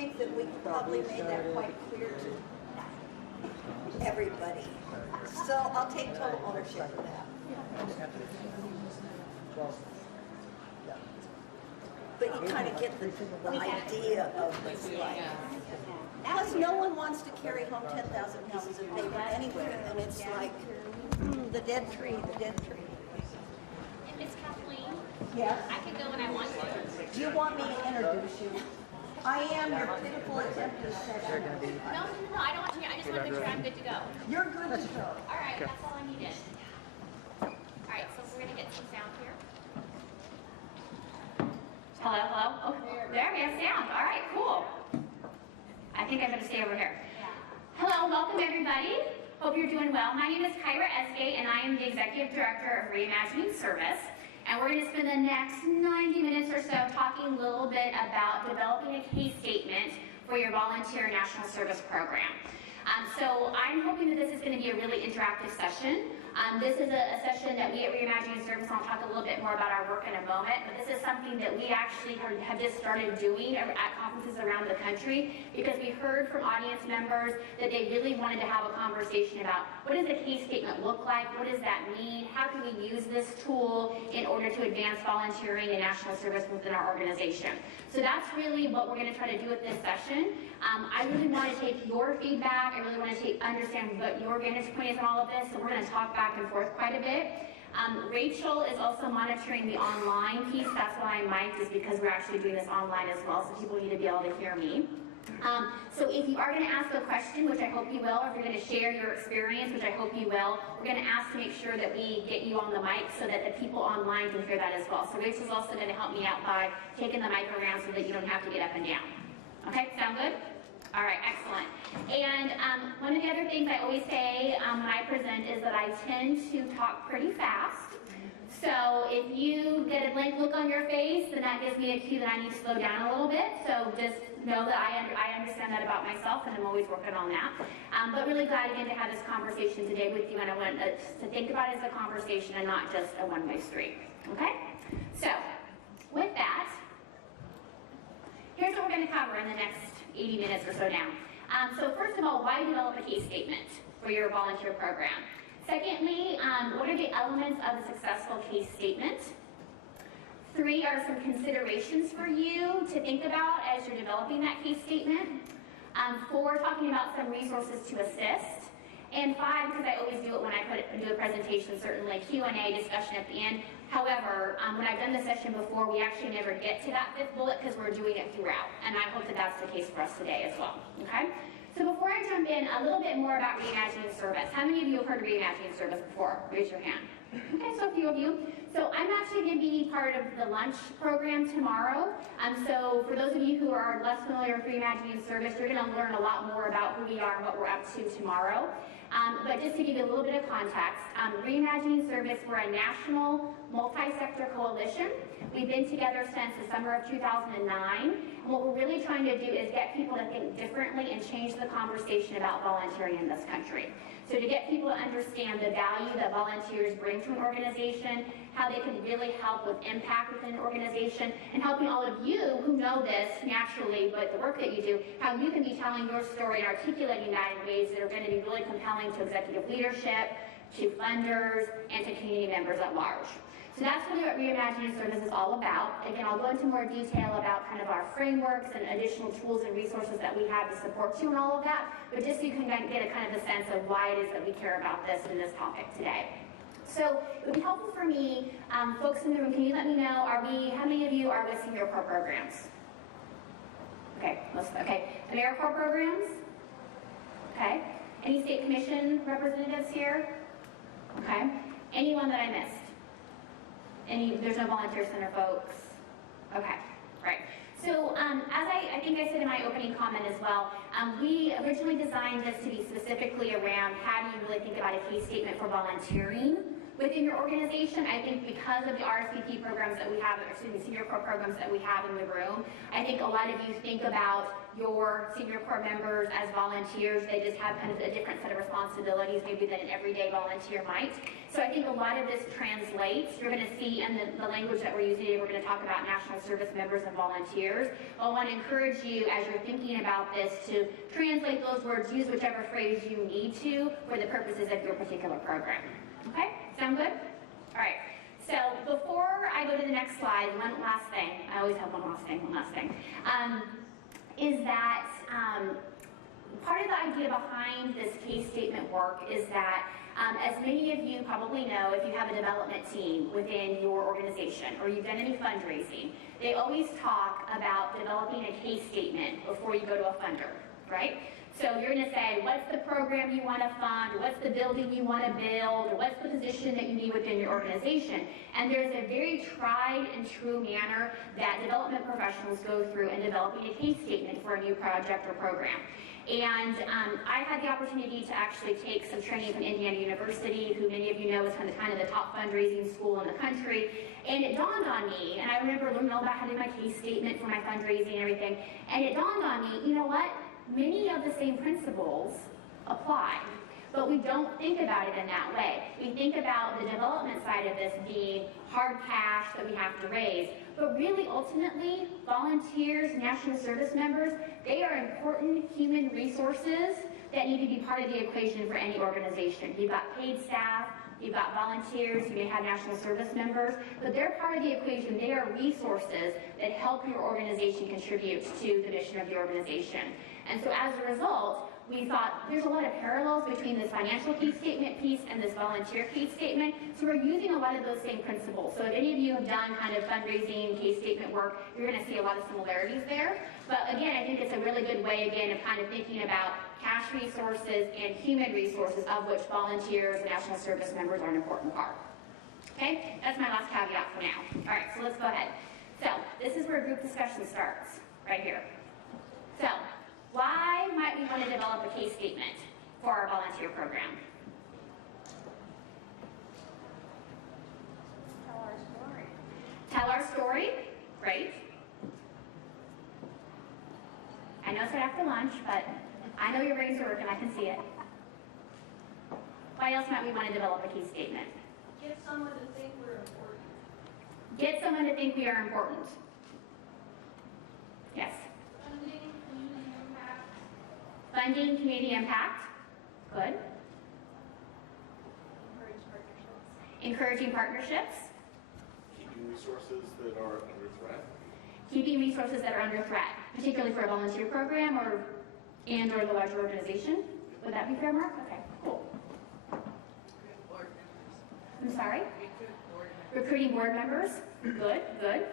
think that we probably made that quite clear to everybody. So I'll take total ownership of that. But you kind of get the idea of what's like. Plus, no one wants to carry home 10,000 pieces of paper anywhere, and it's like, the dead tree, the dead tree. Miss Kathleen? Yes? I can go when I want to. Do you want me to introduce you? I am your pitiful attempt to set up. No, I don't want you. I just want to make sure I'm good to go. You're good to go. All right, that's all I needed. All right, so we're going to get some sound here. Hello, hello. Oh, there we have sound. All right, cool. I think I'm going to stay over here. Hello, welcome everybody. Hope you're doing well. My name is Kaira Esgate, and I am the Executive Director of Reimagining Service. And we're going to spend the next 90 minutes or so talking a little bit about developing a case statement for your volunteer national service program. So I'm hoping that this is going to be a really interactive session. This is a session that we at Reimagining Service, and I'll talk a little bit more about our work in a moment, but this is something that we actually have just started doing at conferences around the country because we heard from audience members that they really wanted to have a conversation about what does a case statement look like, what does that mean, how can we use this tool in order to advance volunteering and national service within our organization. So that's really what we're going to try to do with this session. I really want to take your feedback. I really want to understand what your vantage point is on all of this. So we're going to talk back and forth quite a bit. Rachel is also monitoring the online piece. That's why I'm mic'd, is because we're actually doing this online as well. So people need to be able to hear me. So if you are going to ask a question, which I hope you will, or if you're going to share your experience, which I hope you will, we're going to ask to make sure that we get you on the mic so that the people online can hear that as well. So Rachel's also going to help me out by taking the mic around so that you don't have to get up and down. Okay, sound good? All right, excellent. And one of the other things I always say when I present is that I tend to talk pretty fast. So if you get a blank look on your face, then that gives me a cue that I need to slow down a little bit. So just know that I understand that about myself, and I'm always working on that. But really glad again to have this conversation today with you, and I want to think about it as a conversation and not just a one-way street. Okay? So with that, here's what we're going to cover in the next 80 minutes or so now. So first of all, why develop a case statement for your volunteer program? Secondly, what are the elements of a successful case statement? 3 are some considerations for you to think about as you're developing that case statement. 4, talking about some resources to assist. And 5, because I always do it when I do a presentation, certainly Q&A discussion at the end. However, when I've done the session before, we actually never get to that 5th bullet because we're doing it throughout. And I hope that that's the case for us today as well. Okay? So before I jump in, a little bit more about Reimagining Service. How many of you have heard of Reimagining Service before? Raise your hand. Okay, so a few of you. So I'm actually going to be part of the lunch program tomorrow. So for those of you who are less familiar with Reimagining Service, you're going to learn a lot more about who we are and what we're up to tomorrow. But just to give you a little bit of context, Reimagining Service, we're a national multi-sector coalition. We've been together since the summer of 2009. And what we're really trying to do is get people to think differently and change the conversation about volunteering in this country. So to get people to understand the value that volunteers bring to an organization, how they can really help with impact within an organization, and helping all of you who know this naturally, but the work that you do, how you can be telling your story and articulating that in ways that are going to be really compelling to executive leadership, to funders, and to community members at large. So that's really what Reimagining Service is all about. Again, I'll go into more detail about kind of our frameworks and additional tools and resources that we have to support you and all of that, but just so you can get a kind of a sense of why it is that we care about this in this topic today. So it would be helpful for me, folks in the room, can you let me know, how many of you are with SeniorCorps programs? Okay, okay. AmeriCorps programs? Okay. Any state commission representatives here? Okay. Anyone that I missed? There's no volunteer center folks? Okay, right. So as I think I said in my opening comment as well, we originally designed this to be specifically around how do you really think about a case statement for volunteering Within your organization, I think because of the RSVP programs that we have, or excuse me, Senior Corps programs that we have in the room, I think a lot of you think about your Senior Corps members as volunteers. They just have kind of a different set of responsibilities maybe than an everyday volunteer might. So I think a lot of this translates. You're going to see in the language that we're using today, we're going to talk about national service members and volunteers. I want to encourage you, as you're thinking about this, to translate those words, use whichever phrase you need to for the purposes of your particular program. Okay? Sound good? All right. So before I go to the next slide, one last thing. I always have one last thing. Is that part of the idea behind this case statement work is that, as many of you probably know, if you have a development team within your organization or you've done any fundraising, they always talk about developing a case statement before you go to a funder, right? So you're going to say, what's the program you want to fund, or what's the building you want to build, or what's the position that you need within your organization. And there's a very tried and true manner that development professionals go through in developing a case statement for a new project or program. And I had the opportunity to actually take some training from Indiana University, who many of you know is kind of the top fundraising school in the country. And it dawned on me, and I remember learning all about how to do my case statement for my fundraising and everything, and it dawned on me, you know what? Many of the same principles apply, but we don't think about it in that way. We think about the development side of this being hard cash that we have to raise, but really ultimately, volunteers, national service members, they are important human resources that need to be part of the equation for any organization. You've got paid staff, you've got volunteers, you may have national service members, but they're part of the equation. They are resources that help your organization contribute to the mission of the organization. And so as a result, we thought there's a lot of parallels between this financial case statement piece and this volunteer case statement. So we're using a lot of those same principles. So if any of you have done kind of fundraising case statement work, you're going to see a lot of similarities there. But again, I think it's a really good way, again, of kind of thinking about cash resources and human resources, of which volunteers and national service members are an important part. Okay, that's my last caveat for now. All right, so let's go ahead. So this is where group discussion starts, right here. So why might we want to develop a case statement for our volunteer program? Tell our story. Tell our story, great. I know it's right after lunch, but I know your brains are working, I can see it. Why else might we want to develop a case statement? Get someone to think we're important. Get someone to think we are important. Yes. Funding, community impact. Funding, community impact. Good. Encourage partnerships. Encouraging partnerships. Keeping resources that are under threat. Keeping resources that are under threat, particularly for a volunteer program or the larger organization. Would that be fair, Mark? Okay, cool. I'm sorry? Recruiting board members. Good, good.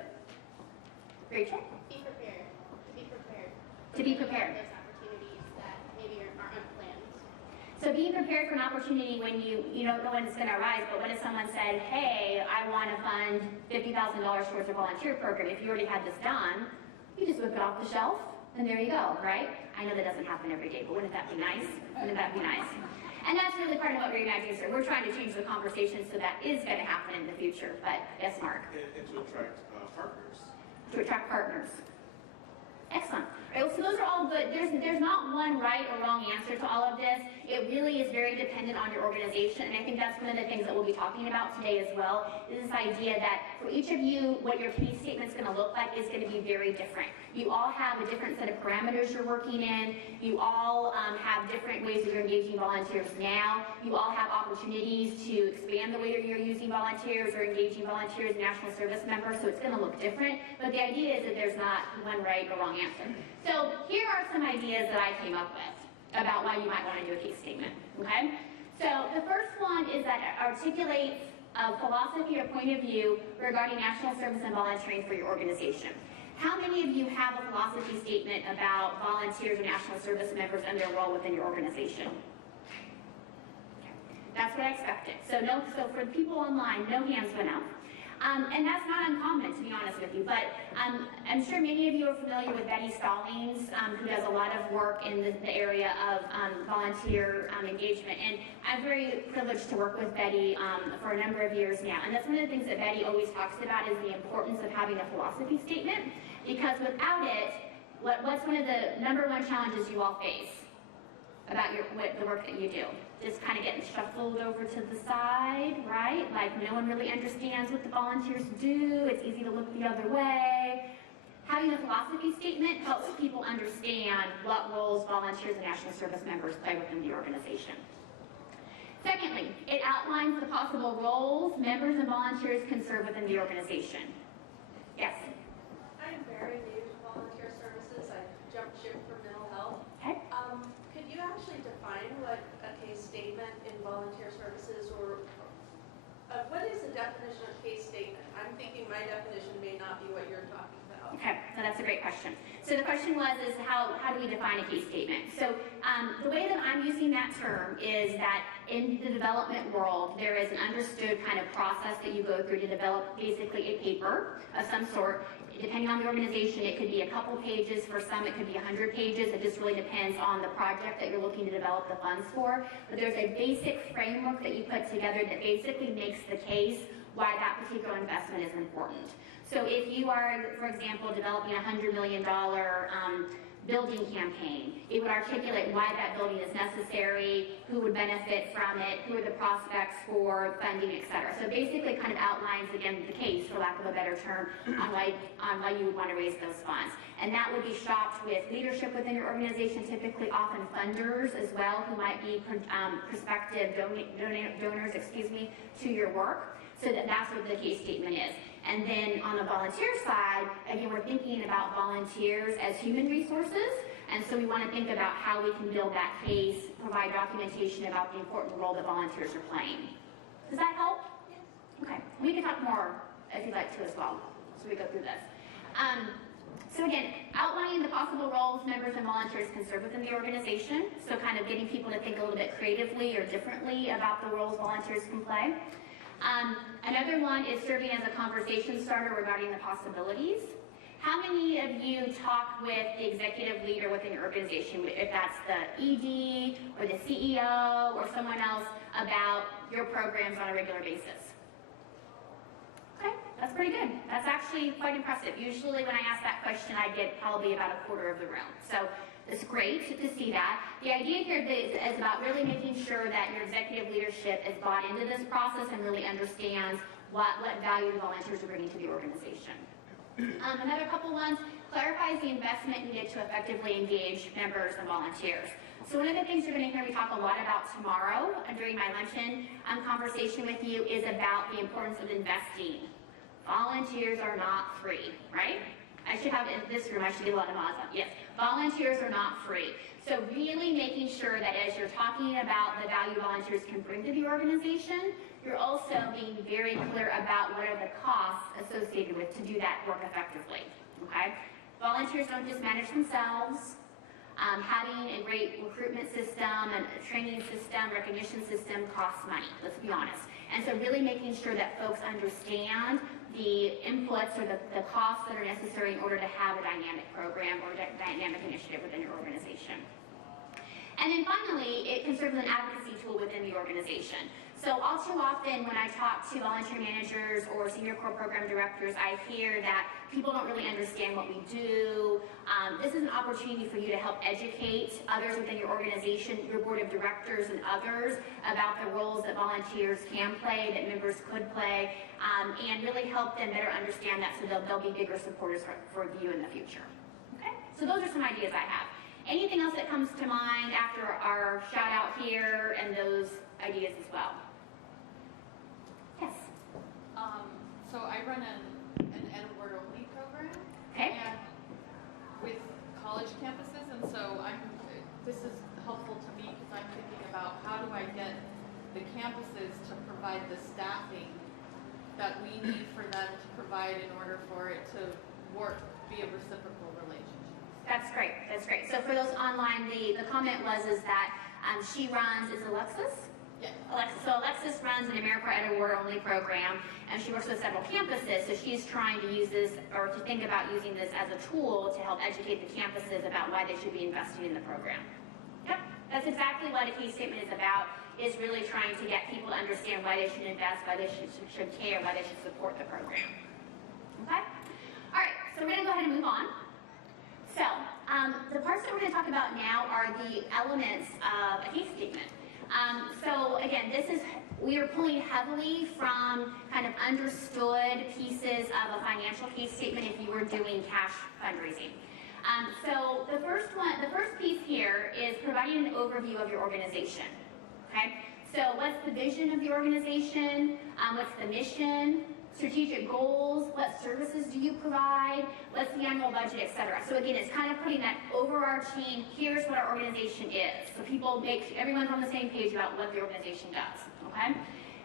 Rachel? Be prepared. To be prepared. To be prepared. Those opportunities that maybe are unplanned. So being prepared for an opportunity when you don't know when it's going to arise, but what if someone said, hey, I want to fund $50,000 towards a volunteer program. If you already had this done, you just whip it off the shelf, and there you go, right? I know that doesn't happen every day, but wouldn't that be nice? Wouldn't that be nice? And that's really part of what Reimagining is. We're trying to change the conversation so that is going to happen in the future. But yes, Mark? And to attract partners. To attract partners. Excellent. All right, so those are all good. There's not one right or wrong answer to all of this. It really is very dependent on your organization, and I think that's one of the things that we'll be talking about today as well, is this idea that for each of you, what your case statement's going to look like is going to be very different. You all have a different set of parameters you're working in. You all have different ways that you're engaging volunteers now. You all have opportunities to expand the way that you're using volunteers or engaging volunteers and national service members, so it's going to look different. But the idea is that there's not one right or wrong answer. So here are some ideas that I came up with about why you might want to do a case statement, okay? So the first one is that it articulates a philosophy or point of view regarding national service and volunteering for your organization. How many of you have a philosophy statement about volunteers or national service members and their role within your organization? Okay. That's what I expected. So for the people online, no hands went up. And that's not uncommon, to be honest with you, but I'm sure many of you are familiar with Betty Stallings, who does a lot of work in the area of volunteer engagement. And I'm very privileged to work with Betty for a number of years now. And that's one of the things that Betty always talks about is the importance of having a philosophy statement, because without it, what's one of the #1 challenges you all face about the work that you do? Just kind of getting shuffled over to the side, right? Like no one really understands what the volunteers do. It's easy to look the other way. Having a philosophy statement helps people understand what roles volunteers and national service members play within the organization. Secondly, it outlines the possible roles members and volunteers can serve within the organization. Yes? I'm very new to volunteer services. I jumped ship for mental health. Okay. Could you actually define what a case statement in volunteer services, or what is the definition of case statement? I'm thinking my definition may not be what you're talking about. Okay, so that's a great question. So the question was, is how do we define a case statement? So the way that I'm using that term is that in the development world, there is an understood kind of process that you go through to develop basically a paper of some sort. Depending on the organization, it could be a couple pages. For some, it could be 100 pages. It just really depends on the project that you're looking to develop the funds for. But there's a basic framework that you put together that basically makes the case why that particular investment is important. So if you are, for example, developing a $100 million building campaign, it would articulate why that building is necessary, who would benefit from it, who are the prospects for funding, et cetera. So basically kind of outlines, again, the case, for lack of a better term, on why you would want to raise those funds. And that would be shopped with leadership within your organization, typically often funders as well, who might be prospective donors, to your work. So that's what the case statement is. And then on the volunteer side, again, we're thinking about volunteers as human resources. And so we want to think about how we can build that case, provide documentation about the important role that volunteers are playing. Does that help? Yes. Okay. We can talk more if you'd like to as well, so we go through this. So again, outlining the possible roles members and volunteers can serve within the organization. So kind of getting people to think a little bit creatively or differently about the roles volunteers can play. Another one is serving as a conversation starter regarding the possibilities. How many of you talk with the executive leader within your organization, if that's the ED or the CEO or someone else, about your programs on a regular basis? Okay, that's pretty good. That's actually quite impressive. Usually when I ask that question, I get probably about a quarter of the room. So it's great to see that. The idea here is about really making sure that your executive leadership is bought into this process and really understands what value the volunteers are bringing to the organization. Another couple ones, clarifies the investment needed to effectively engage members and volunteers. So one of the things you're going to hear me talk a lot about tomorrow during my luncheon conversation with you is about the importance of investing. Volunteers are not free, right? I should have in this room, I should get a lot of nods on. Yes, volunteers are not free. So really making sure that as you're talking about the value volunteers can bring to the organization, you're also being very clear about what are the costs associated with to do that work effectively, okay? Volunteers don't just manage themselves. Having a great recruitment system and a training system, recognition system costs money, let's be honest. And so really making sure that folks understand the inputs or the costs that are necessary in order to have a dynamic program or dynamic initiative within your organization. And then finally, it can serve as an advocacy tool within the organization. So all too often when I talk to volunteer managers or senior core program directors, I hear that people don't really understand what we do. This is an opportunity for you to help educate others within your organization, your board of directors and others, about the roles that volunteers can play, that members could play, and really help them better understand that so they'll be bigger supporters for you in the future. Okay? So those are some ideas I have. Anything else that comes to mind after our shout out here and those ideas as well? Yes. So I run an Ed Award only program. Okay. And with college campuses, and so this is helpful to me because I'm thinking about how do I get the campuses to provide the staffing that we need for them to provide in order for it to work, be a reciprocal relationship. That's great. That's great. So for those online, the comment was that she runs, is Alexis? Yes. Alexis. So Alexis runs an AmeriCorps Award-only program, and she works with several campuses, so she's trying to use this, or to think about using this as a tool to help educate the campuses about why they should be investing in the program. Yep, that's exactly what a case statement is about, is really trying to get people to understand why they should invest, why they should care, why they should support the program. Okay? All right, so we're going to go ahead and move on. So, the parts that we're going to talk about now are the elements of a case statement. So again, we are pulling heavily from kind of understood pieces of a financial case statement if you were doing cash fundraising. So the first piece here is providing an overview of your organization. Okay? So what's the vision of the organization? What's the mission? Strategic goals, what services do you provide, what's the annual budget, etc. So again, it's kind of putting that overarching, here's what our organization is. So everyone's on the same page about what the organization does, okay?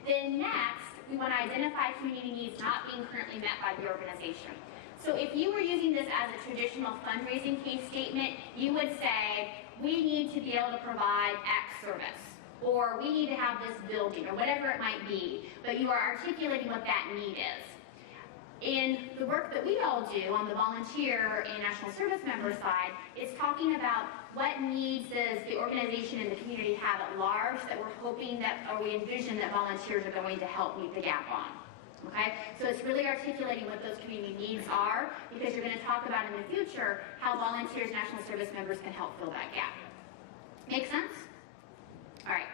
Then next, we want to identify community needs not being currently met by the organization. So if you were using this as a traditional fundraising case statement, you would say, we need to be able to provide X service, or we need to have this building, or whatever it might be, but you are articulating what that need is. In the work that we all do on the volunteer and national service member side, it's talking about what needs does the organization and the community have at large that we're hoping that, or we envision that volunteers are going to help meet the gap on. Okay, so it's really articulating what those community needs are, because you're going to talk about in the future how volunteers, national service members can help fill that gap. Make sense? All right.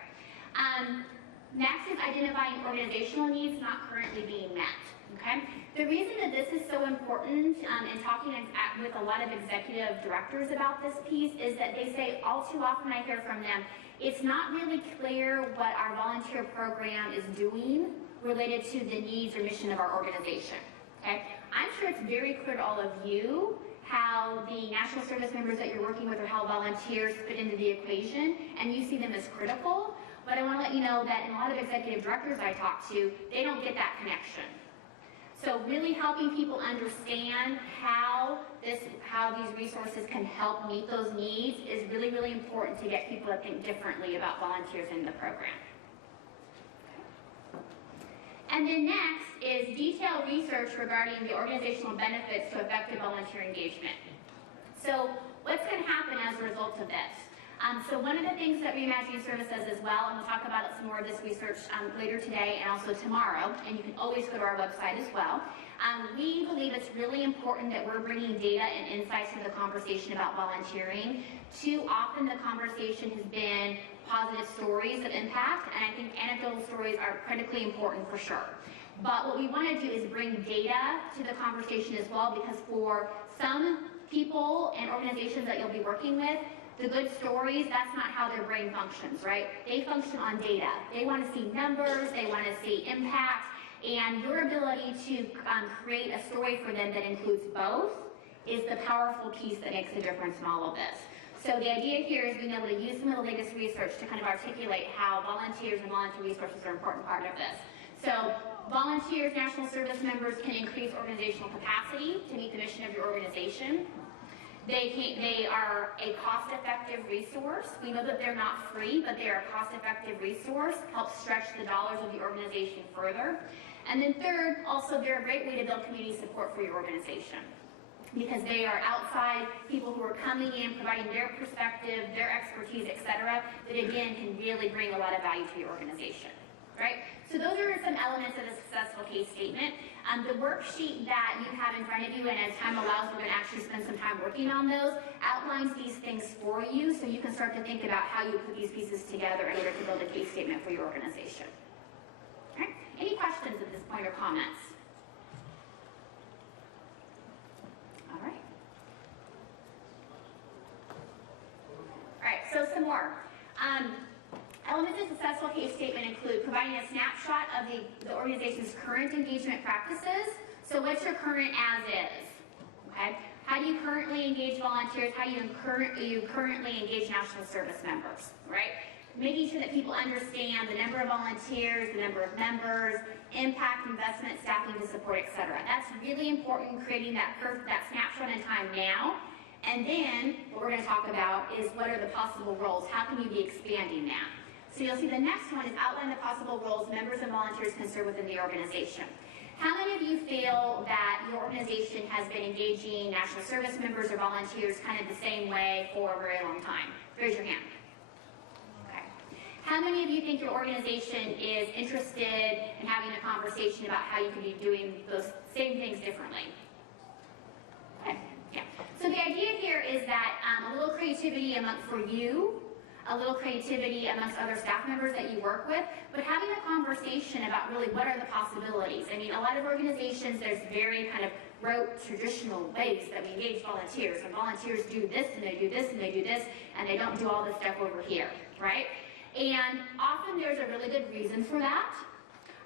Next is identifying organizational needs not currently being met. Okay. The reason that this is so important, in talking with a lot of executive directors about this piece, is that they say all too often I hear from them, it's not really clear what our volunteer program is doing related to the needs or mission of our organization. Okay. I'm sure it's very clear to all of you how the national service members that you're working with or how volunteers fit into the equation, and you see them as critical. But I want to let you know that in a lot of executive directors I talk to, they don't get that connection. So really helping people understand how these resources can help meet those needs is really, really important to get people to think differently about volunteers in the program. And then next is detailed research regarding the organizational benefits to effective volunteer engagement. So what's going to happen as a result of this? So one of the things that Reimagining Service does as well, and we'll talk about some more of this research later today and also tomorrow, and you can always go to our website as well. We believe it's really important that we're bringing data and insights to the conversation about volunteering. Too often the conversation has been positive stories of impact, and I think anecdotal stories are critically important for sure. But what we want to do is bring data to the conversation as well, because for some people and organizations that you'll be working with, the good stories, that's not how their brain functions, right? They function on data. They want to see numbers, they want to see impact, and your ability to create a story for them that includes both is the powerful piece that makes a difference in all of this. So the idea here is being able to use some of the latest research to kind of articulate how volunteers and volunteer resources are an important part of this. So volunteers, national service members can increase organizational capacity to meet the mission of your organization. They are a cost-effective resource. We know that they're not free, but they're a cost-effective resource, help stretch the dollars of the organization further. And then third, also they're a great way to build community support for your organization, because they are outside people who are coming in, providing their perspective, their expertise, etc., that again can really bring a lot of value to your organization, right? So those are some elements of a successful case statement. The worksheet that you have in front of you, and as time allows, we're going to actually spend some time working on those, outlines these things for you so you can start to think about how you put these pieces together in order to build a case statement for your organization. All right. Any questions at this point or comments? All right. All right, so some more. Elements of a successful case statement include providing a snapshot of the organization's current engagement practices. So what's your current as is? Okay. How do you currently engage volunteers? How do you currently engage national service members? Right? Making sure that people understand the number of volunteers, the number of members, impact, investment, staffing to support, etc. That's really important, creating that snapshot in time now. And then what we're going to talk about is what are the possible roles? How can you be expanding that? So you'll see the next one is outline the possible roles members and volunteers can serve within the organization. How many of you feel that your organization has been engaging national service members or volunteers kind of the same way for a very long time? Raise your hand. Okay. How many of you think your organization is interested in having a conversation about how you can be doing those same things differently? Okay. Yeah. So the idea here is that a little creativity for you, a little creativity amongst other staff members that you work with, but having a conversation about really what are the possibilities. I mean, a lot of organizations, there's very kind of rote traditional ways that we engage volunteers, and volunteers do this and they do this and they do this, and they don't do all this stuff over here, right? And often there's a really good reason for that.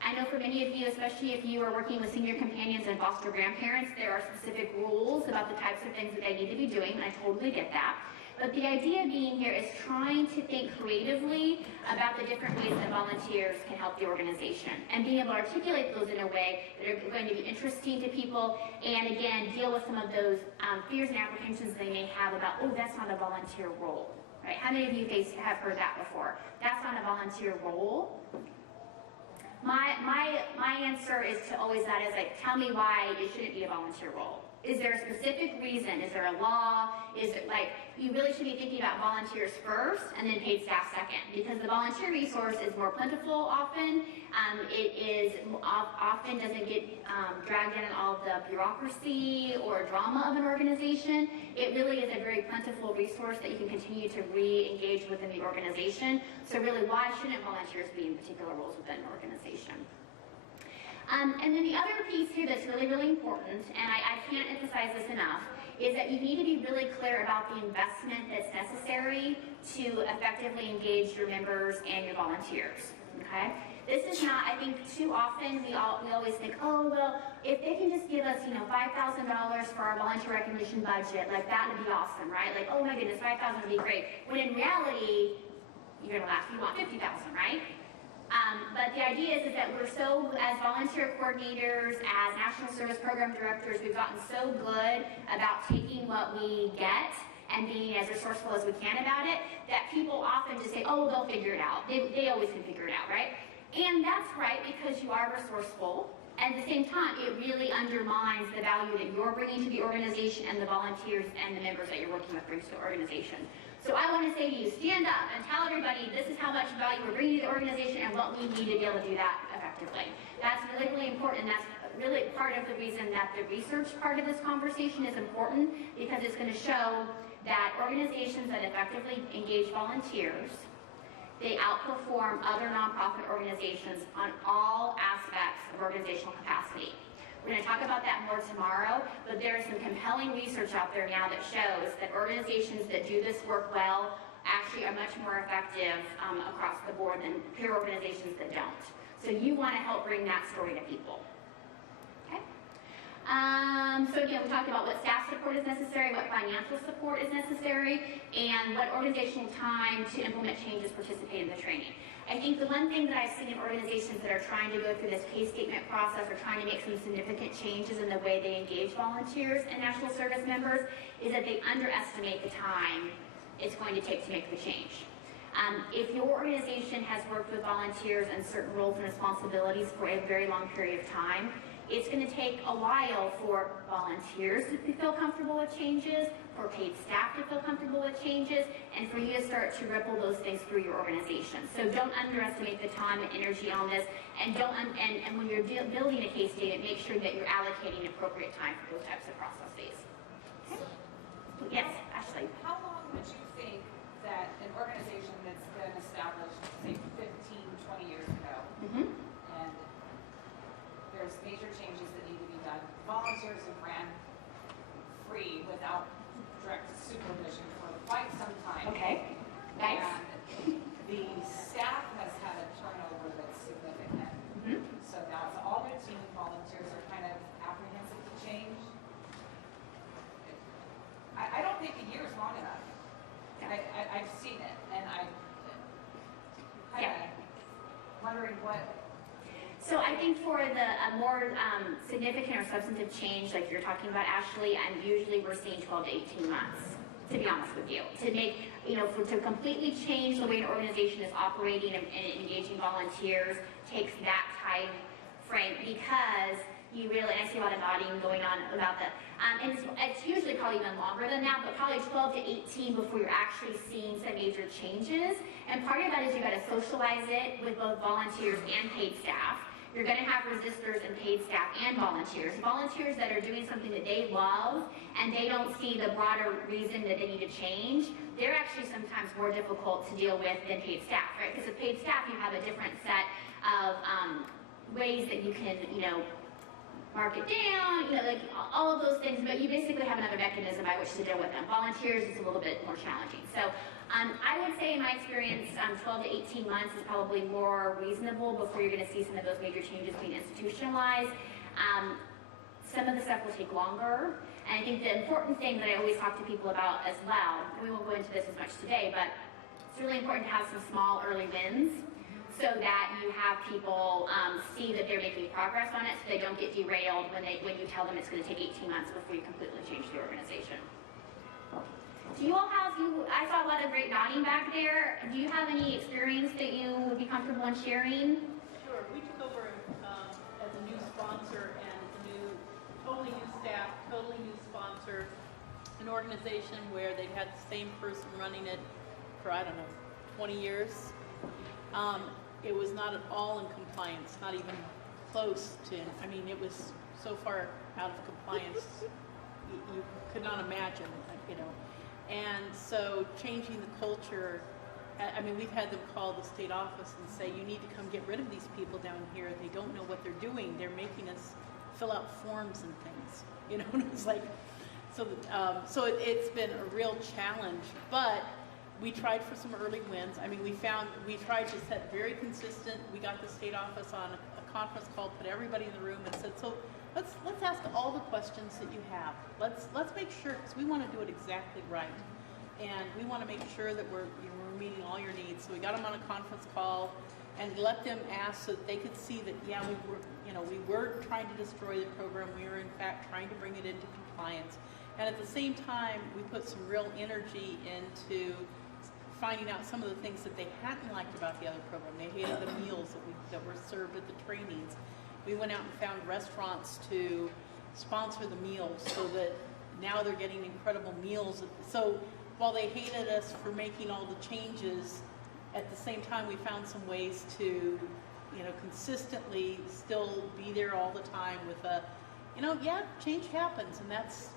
I know for many of you, especially if you are working with senior companions and foster grandparents, there are specific rules about the types of things that they need to be doing, and I totally get that. But the idea being here is trying to think creatively about the different ways that volunteers can help the organization and being able to articulate those in a way that are going to be interesting to people and, again, deal with some of those fears and apprehensions they may have about, oh, that's not a volunteer role, right? How many of you have heard that before? That's not a volunteer role. My answer is to always that is like, tell me why it shouldn't be a volunteer role. Is there a specific reason? Is there a law? Is it like, you really should be thinking about volunteers first and then paid staff second, because the volunteer resource is more plentiful often. It is often doesn't get dragged in all the bureaucracy or drama of an organization. It really is a very plentiful resource that you can continue to re-engage within the organization. So really, why shouldn't volunteers be in particular roles within an organization? And then the other piece here that's really, really important, and I can't emphasize this enough, is that you need to be really clear about the investment that's necessary to effectively engage your members and your volunteers, okay? This is not, I think too often we always think, oh, well, if they can just give us, $5,000 for our volunteer recognition budget, like that would be awesome, right? Like, oh my goodness, $5,000 would be great. When in reality, you're gonna laugh, you want $50,000, right? But the idea is that we're so, as volunteer coordinators, as National Service Program Directors, we've gotten so good about taking what we get and being as resourceful as we can about it, that people often just say, oh, they'll figure it out. They always can figure it out, right? And that's right, because you are resourceful. At the same time, it really undermines the value that you're bringing to the organization and the volunteers and the members that you're working with brings to the organization. So I want to say to you, stand up and tell everybody this is how much value we're bringing to the organization and what we need to be able to do that effectively. That's really, really important. That's really part of the reason that the research part of this conversation is important, because it's going to show that organizations that effectively engage volunteers, they outperform other nonprofit organizations on all aspects of organizational capacity. We're going to talk about that more tomorrow, but there is some compelling research out there now that shows that organizations that do this work well actually are much more effective across the board than peer organizations that don't. So you want to help bring that story to people. Okay? So again, we talked about what staff support is necessary, what financial support is necessary, and what organizational time to implement changes, participate in the training. I think the one thing that I've seen in organizations that are trying to go through this case statement process or trying to make some significant changes in the way they engage volunteers and national service members is that they underestimate the time it's going to take to make the change. If your organization has worked with volunteers and certain roles and responsibilities for a very long period of time, it's going to take a while for volunteers to feel comfortable with changes, for paid staff to feel comfortable with changes, and for you to start to ripple those things through your organization. So don't underestimate the time and energy on this, and and when you're building a case statement, make sure that you're allocating appropriate time for those types of processes. Okay? Yes, Ashley. How long would you think that an organization that's been established, say 15, 20 years ago, and there's major changes that need to be done, volunteers have ran free without direct supervision for quite some time. Okay. Nice. And the staff has had a turnover that's significant. So now it's all new team, volunteers are kind of apprehensive to change. I don't think a year is long enough. I've seen it, and I'm kind of wondering what. So I think for a more significant or substantive change, like you're talking about, Ashley, we're seeing 12 to 18 months. to be honest with you. To make, to completely change the way an organization is operating and engaging volunteers takes that time frame, because you really, and I see a lot of nodding going on about that. And it's usually probably even longer than that, but probably 12 to 18 before you're actually seeing some major changes. And part of that is you got to socialize it with both volunteers and paid staff. You're going to have resistors and paid staff and volunteers. Volunteers that are doing something that they love and they don't see the broader reason that they need to change, they're actually sometimes more difficult to deal with than paid staff, right? Because with paid staff, you have a different set of ways that you can, mark it down, like all of those things, but you basically have another mechanism by which to deal with them. Volunteers is a little bit more challenging. So I would say in my experience, 12 to 18 months is probably more reasonable before you're going to see some of those major changes being institutionalized. Some of the stuff will take longer, and I think the important thing that I always talk to people about as well, and we won't go into this as much today, but it's really important to have some small early wins, so that you have people see that they're making progress on it, so they don't get derailed when you tell them it's going to take 18 months before you completely change the organization. Do you all have, I saw a lot of great nodding back there. Do you have any experience that you would be comfortable in sharing? Sure. We took over as a new sponsor and totally new staff, totally new sponsor, an organization where they'd had the same person running it for, 20 years. It was not at all in compliance, not even close to, it was so far out of compliance, you could not imagine, And so changing the culture, we've had them call the state office and say, you need to come get rid of these people down here. They don't know what they're doing. They're making us fill out forms and things, and it's like, so it's been a real challenge, but we tried for some early wins. We tried to set very consistent. We got the state office on a conference call, put everybody in the room, and said, so let's ask all the questions that you have. Let's make sure, because we want to do it exactly right, and we want to make sure that we're meeting all your needs. So we got them on a conference call and let them ask so that they could see that we were trying to destroy the program. We were in fact trying to bring it into compliance, and at the same time we put some real energy into finding out some of the things that they hadn't liked about the other program. They hated the meals that were served at the trainings. We went out and found restaurants to sponsor the meals so that now they're getting incredible meals. So while they hated us for making all the changes, at the same time we found some ways to, consistently still be there all the time with change happens, and that's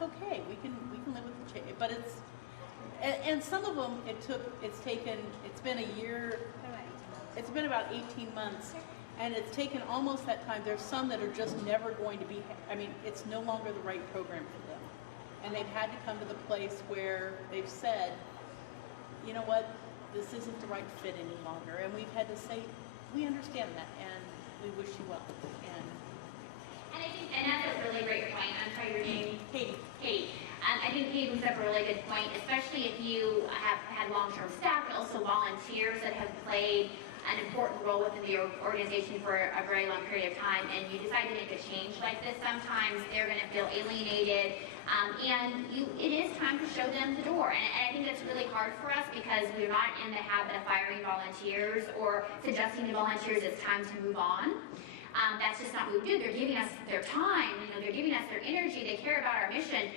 okay. We can live with the change, but and some of them it's been a year, it's been about 18 months, and it's taken almost that time. There's some that are just never going to be, it's no longer the right program for them. And they've had to come to the place where they've said, you know what, this isn't the right fit any longer. And we've had to say, we understand that, and we wish you well. And that's a really great point. I'm sorry, your name? Katie. Katie. I think Katie brings up a really good point, especially if you have had long-term staff, but also volunteers that have played an important role within the organization for a very long period of time, and you decide to make a change like this. Sometimes they're going to feel alienated, and it is time to show them the door. And I think that's really hard for us because we're not in the habit of firing volunteers or suggesting to volunteers it's time to move on. That's just not what we do. They're giving us their time, they're giving us their energy, they care about our mission.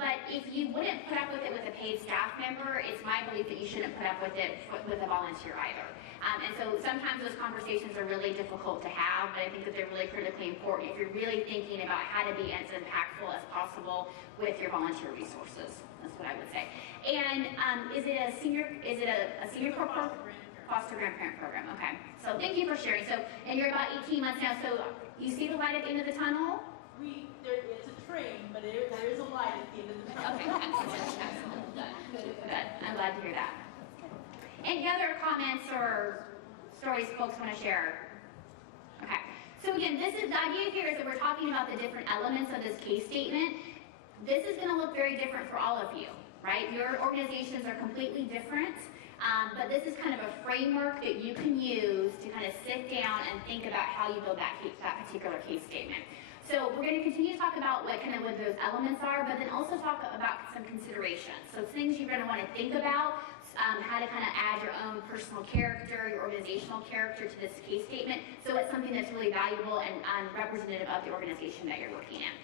But if you wouldn't put up with it with a paid staff member, it's my belief that you shouldn't put up with it with a volunteer either. And so sometimes those conversations are really difficult to have, but I think that they're really critically important if you're really thinking about how to be as impactful as possible with your volunteer resources. That's what I would say. And is it a senior program? Foster grandparent program, okay. So thank you for sharing. So, and you're about 18 months now, so you see the light at the end of the tunnel? It's a train, but there is a light at the end of the tunnel. Okay, excellent. Good. I'm glad to hear that. Any other comments or stories folks want to share? Okay. So again, the idea here is that we're talking about the different elements of this case statement. This is going to look very different for all of you, right? Your organizations are completely different. But this is kind of a framework that you can use to kind of sit down and think about how you build that particular case statement. So we're going to continue to talk about what those elements are, but then also talk about some considerations. So things you're going to want to think about, how to kind of add your own personal character, your organizational character to this case statement, so it's something that's really valuable and representative of the organization that you're working in.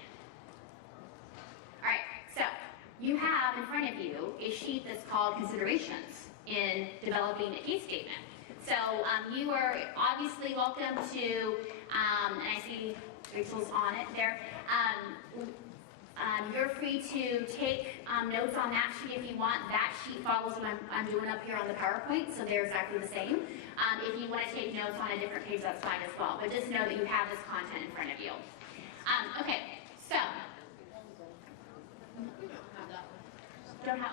All right, so you have in front of you a sheet that's called considerations in developing a case statement. So you are obviously welcome to, and I see Rachel's on it there. You're free to take notes on that sheet if you want. That sheet follows what I'm doing up here on the PowerPoint, so they're exactly the same. If you want to take notes on a different page, that's fine as well. But just know that you have this content in front of you. Okay, so.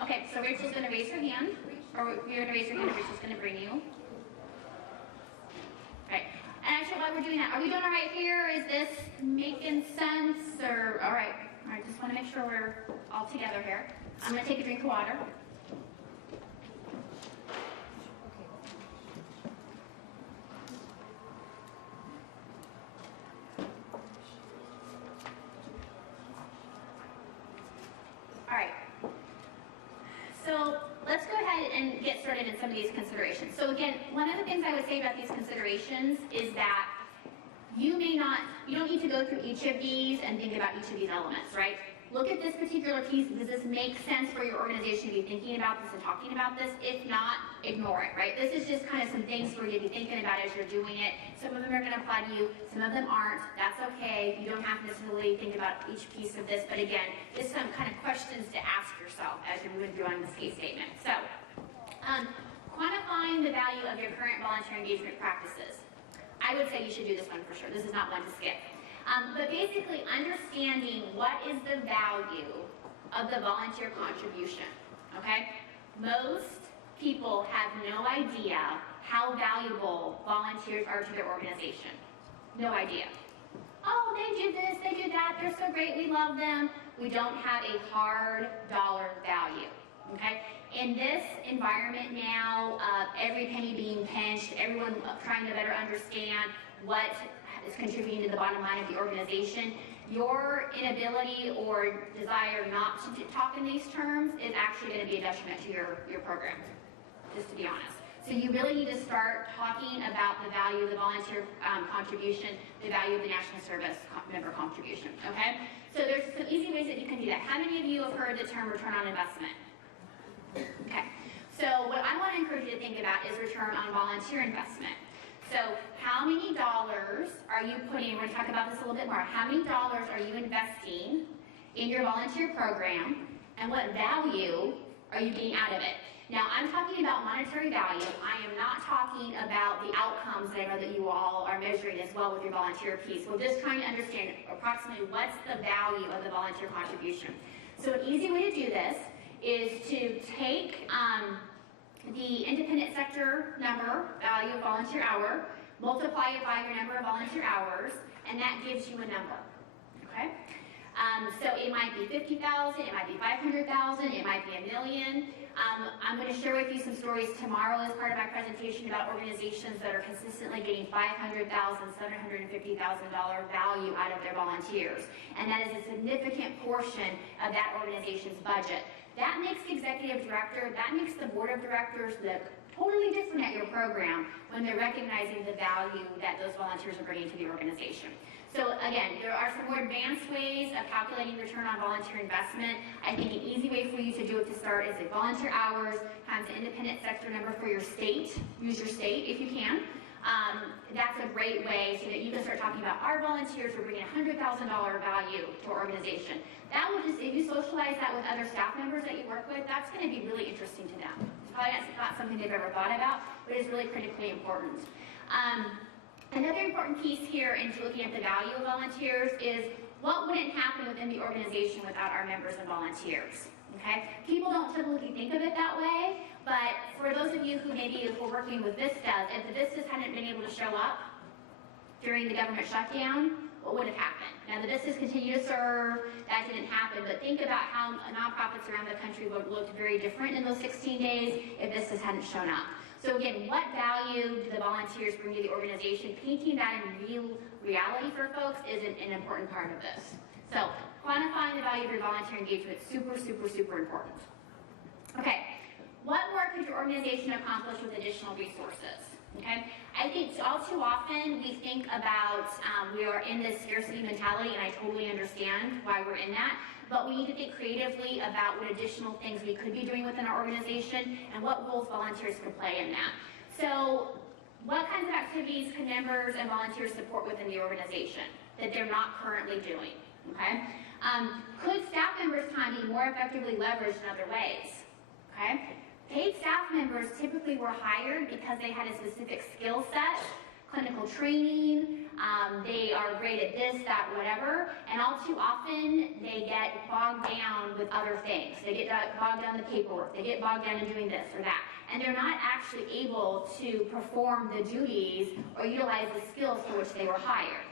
Okay, so Rachel's going to raise her hand, or you're going to raise your hand, and Rachel's going to bring you. Right. And actually, while we're doing that, are we doing all right here? Is this making sense? Or all right, just want to make sure we're all together here. I'm going to take a drink of water. All right. So let's go ahead and get started in some of these considerations. So again, one of the things I would say about these considerations is that you don't need to go through each of these and think about each of these elements, right? Look at this particular piece. Does this make sense for your organization to be thinking about this and talking about this? If not, ignore it, right? This is just kind of some things for you to be thinking about as you're doing it. Some of them are going to apply to you. Some of them aren't. That's okay. You don't have to necessarily think about each piece of this. But again, just some kind of questions to ask yourself as you're moving through on this case statement. So, quantifying the value of your current volunteer engagement practices. I would say you should do this one for sure. This is not one to skip. But basically understanding what is the value of the volunteer contribution, okay? Most people have no idea how valuable volunteers are to their organization. No idea. Oh, they do this, they do that, they're so great, we love them. We don't have a hard dollar value, okay? In this environment now, every penny being pinched, everyone trying to better understand what is contributing to the bottom line of the organization, your inability or desire not to talk in these terms is actually going to be a detriment to your program, just to be honest. So you really need to start talking about the value of the volunteer contribution, the value of the national service member contribution, okay? So there's some easy ways that you can do that. How many of you have heard the term return on investment? Okay, so what I want to encourage you to think about is return on volunteer investment. So how many dollars are you putting, we're going to talk about this a little bit more, how many dollars are you investing in your volunteer program, and what value are you getting out of it? Now, I'm talking about monetary value. I am not talking about the outcomes that I know that you all are measuring as well with your volunteer piece. We're just trying to understand approximately what's the value of the volunteer contribution. So an easy way to do this is to take the independent sector number, value of volunteer hour, multiply it by your number of volunteer hours, and that gives you a number, okay? So it might be 50,000, it might be 500,000, it might be $1 million. I'm going to share with you some stories tomorrow as part of my presentation about organizations that are consistently getting $500,000, $750,000 value out of their volunteers. And that is a significant portion of that organization's budget. That makes the executive director, that makes the board of directors look totally different at your program when they're recognizing the value that those volunteers are bringing to the organization. So again, there are some more advanced ways of calculating return on volunteer investment. I think an easy way for you to do it to start is the volunteer hours times the independent sector number for your state. Use your state if you can. That's a great way so that you can start talking about our volunteers are bringing $100,000 value to our organization. That will just, if you socialize that with other staff members that you work with, that's going to be really interesting to them. It's probably not something they've ever thought about, but it's really critically important. Another important piece here into looking at the value of volunteers is what wouldn't happen within the organization without our members and volunteers. Okay? People don't typically think of it that way, but for those of you who maybe were working with Vistas, if the Vistas hadn't been able to show up during the government shutdown, what would have happened? Now, the Vistas continue to serve, that didn't happen, but think about how nonprofits around the country would have looked very different in those 16 days if Vistas hadn't shown up. So again, what value do the volunteers bring to the organization? Painting that in real reality for folks is an important part of this. So quantifying the value of your volunteer engagement is super, super, super important. Okay, what more could your organization accomplish with additional resources? Okay, I think all too often we think about, we are in this scarcity mentality, and I totally understand why we're in that, but we need to think creatively about what additional things we could be doing within our organization and what roles volunteers could play in that. So what kinds of activities can members and volunteers support within the organization that they're not currently doing? Okay, could staff members' time be more effectively leveraged in other ways? Okay. Paid staff members typically were hired because they had a specific skill set, clinical training, they are great at this, that, whatever, and all too often they get bogged down with other things. They get bogged down in the paperwork, they get bogged down in doing this or that, and they're not actually able to perform the duties or utilize the skills for which they were hired.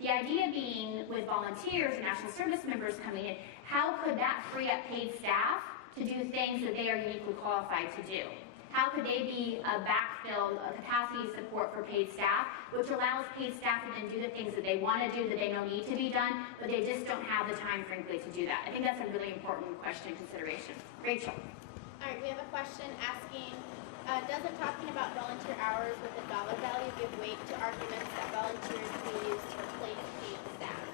The idea being with volunteers and national service members coming in, how could that free up paid staff to do things that they are uniquely qualified to do? How could they be a backfill, a capacity support for paid staff, which allows paid staff to then do the things that they want to do, that they know need to be done, but they just don't have the time, frankly, to do that? I think that's a really important question and consideration. Rachel. All right, we have a question asking, doesn't talking about volunteer hours with a dollar value give weight to arguments that volunteers can be used to replace paid staff?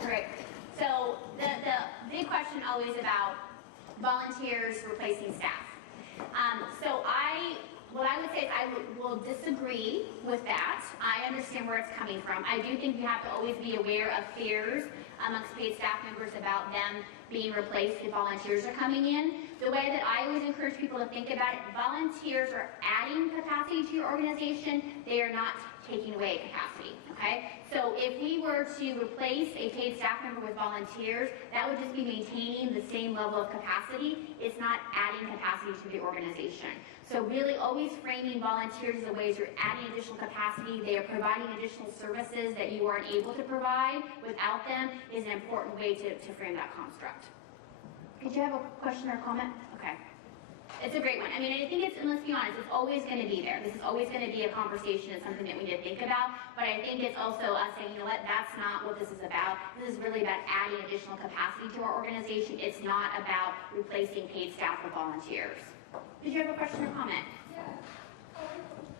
Great. So the big question always about volunteers replacing staff. What I would say is I will disagree with that. I understand where it's coming from. I do think you have to always be aware of fears amongst paid staff members about them being replaced if volunteers are coming in. The way that I always encourage people to think about it, volunteers are adding capacity to your organization, they are not taking away capacity, okay? So if we were to replace a paid staff member with volunteers, that would just be maintaining the same level of capacity. It's not adding capacity to the organization. So really always framing volunteers as ways you're adding additional capacity, they are providing additional services that you aren't able to provide without them is an important way to frame that construct. Did you have a question or comment? Okay. It's a great one. I mean, I think it's, and let's be honest, it's always going to be there. This is always going to be a conversation. It's something that we need to think about. But I think it's also us saying, you know what, that's not what this is about. This is really about adding additional capacity to our organization. It's not about replacing paid staff with volunteers. Did you have a question or comment? Yeah.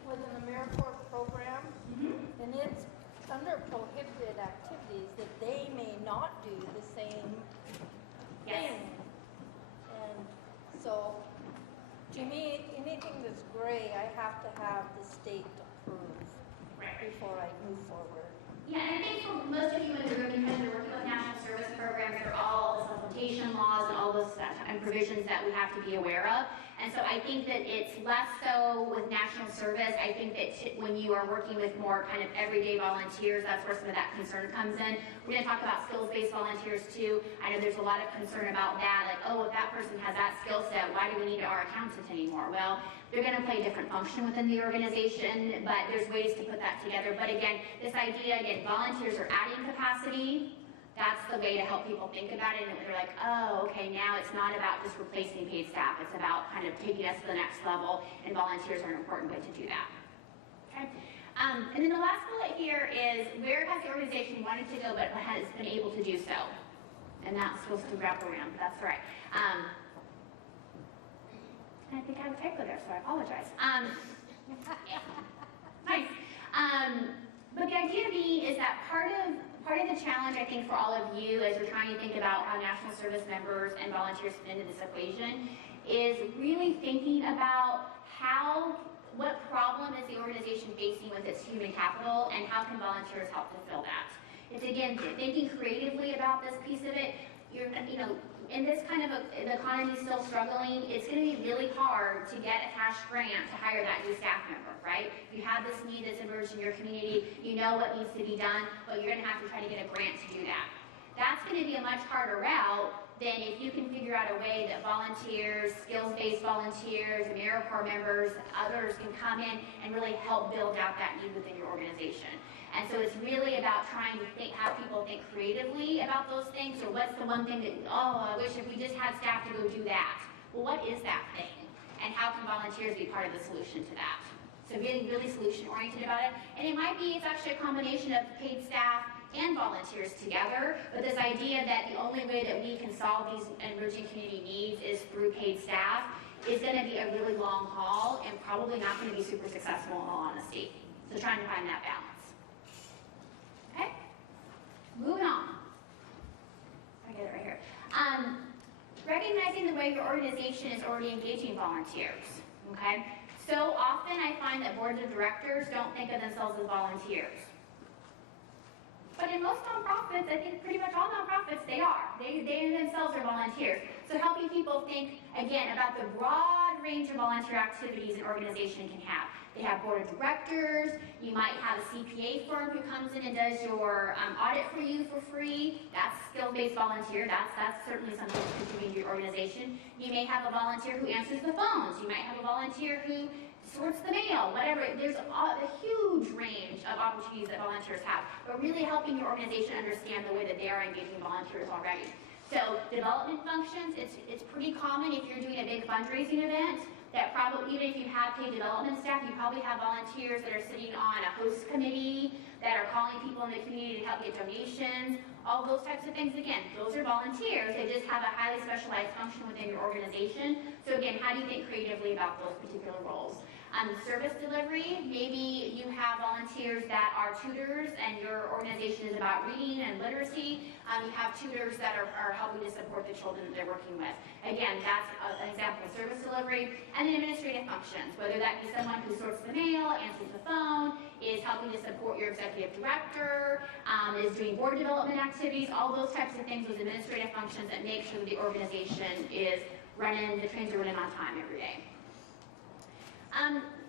With an AmeriCorps program, and it's under prohibited activities that they may not do the same thing. And so, to me, anything that's gray, I have to have the state approve before I move forward. Yeah, and I think for most of you in the room, because you're working with national service programs, there are all the supplementation laws and all those and provisions that we have to be aware of. And so I think that it's less so with national service. I think that when you are working with more kind of everyday volunteers, that's where some of that concern comes in. We're going to talk about skills-based volunteers too. I know there's a lot of concern about that, like, oh, if that person has that skill set, why do we need our accountant anymore? Well, they're going to play a different function within the organization, but there's ways to put that together. But again, this idea, again, volunteers are adding capacity. That's the way to help people think about it, and they're like, oh, okay, now it's not about just replacing paid staff. It's about kind of taking us to the next level, and volunteers are an important way to do that. Okay. And then the last bullet here is, where has the organization wanted to go but has been able to do so? And that's supposed to wrap around, but that's all right. I think I have a typo there, so I apologize. Nice. But the idea being is that part of the challenge, I think, for all of you as you're trying to think about how national service members and volunteers fit into this equation is really thinking about what problem is the organization facing with its human capital and how can volunteers help fulfill that. It's, again, thinking creatively about this piece of it. In this kind of the economy still struggling, it's going to be really hard to get a cash grant to hire that new staff member, right? You have this need that's emerged in your community, you know what needs to be done, but you're going to have to try to get a grant to do that. That's going to be a much harder route than if you can figure out a way that volunteers, skills-based volunteers, AmeriCorps members, others can come in and really help build out that need within your organization. And so it's really about trying to have people think creatively about those things, or what's the one thing that, oh, I wish if we just had staff to go do that. Well, what is that thing? And how can volunteers volunteers be part of the solution to that. So getting really solution-oriented about it. And it might be, it's actually a combination of paid staff and volunteers together, but this idea that the only way that we can solve these emerging community needs is through paid staff is going to be a really long haul and probably not going to be super successful in all honesty. So trying to find that balance. Okay? Moving on. I get it right here. Recognizing the way your organization is already engaging volunteers. Okay? So often I find that boards of directors don't think of themselves as volunteers. But in most nonprofits, I think pretty much all nonprofits, they are. They themselves are volunteers. So helping people think, again, about the broad range of volunteer activities an organization can have. They have board of directors. You might have a CPA firm who comes in and does your audit for you for free. That's skill-based volunteer. That's certainly something that's contributing to your organization. You may have a volunteer who answers the phones. You might have a volunteer who sorts the mail, whatever. There's a huge range of opportunities that volunteers have, but really helping your organization understand the way that they are engaging volunteers already. So development functions, it's pretty common if you're doing a big fundraising event that probably, even if you have paid development staff, you probably have volunteers that are sitting on a host committee that are calling people in the community to help get donations, all those types of things. Again, those are volunteers. They just have a highly specialized function within your organization. So again, how do you think creatively about those particular roles? Service delivery, maybe you have volunteers that are tutors and your organization is about reading and literacy. You have tutors that are helping to support the children that they're working with. Again, that's an example of service delivery. And then administrative functions, whether that be someone who sorts the mail, answers the phone, is helping to support your executive director, is doing board development activities, all those types of things, those administrative functions that make sure that the organization is running, the trains are running on time every day.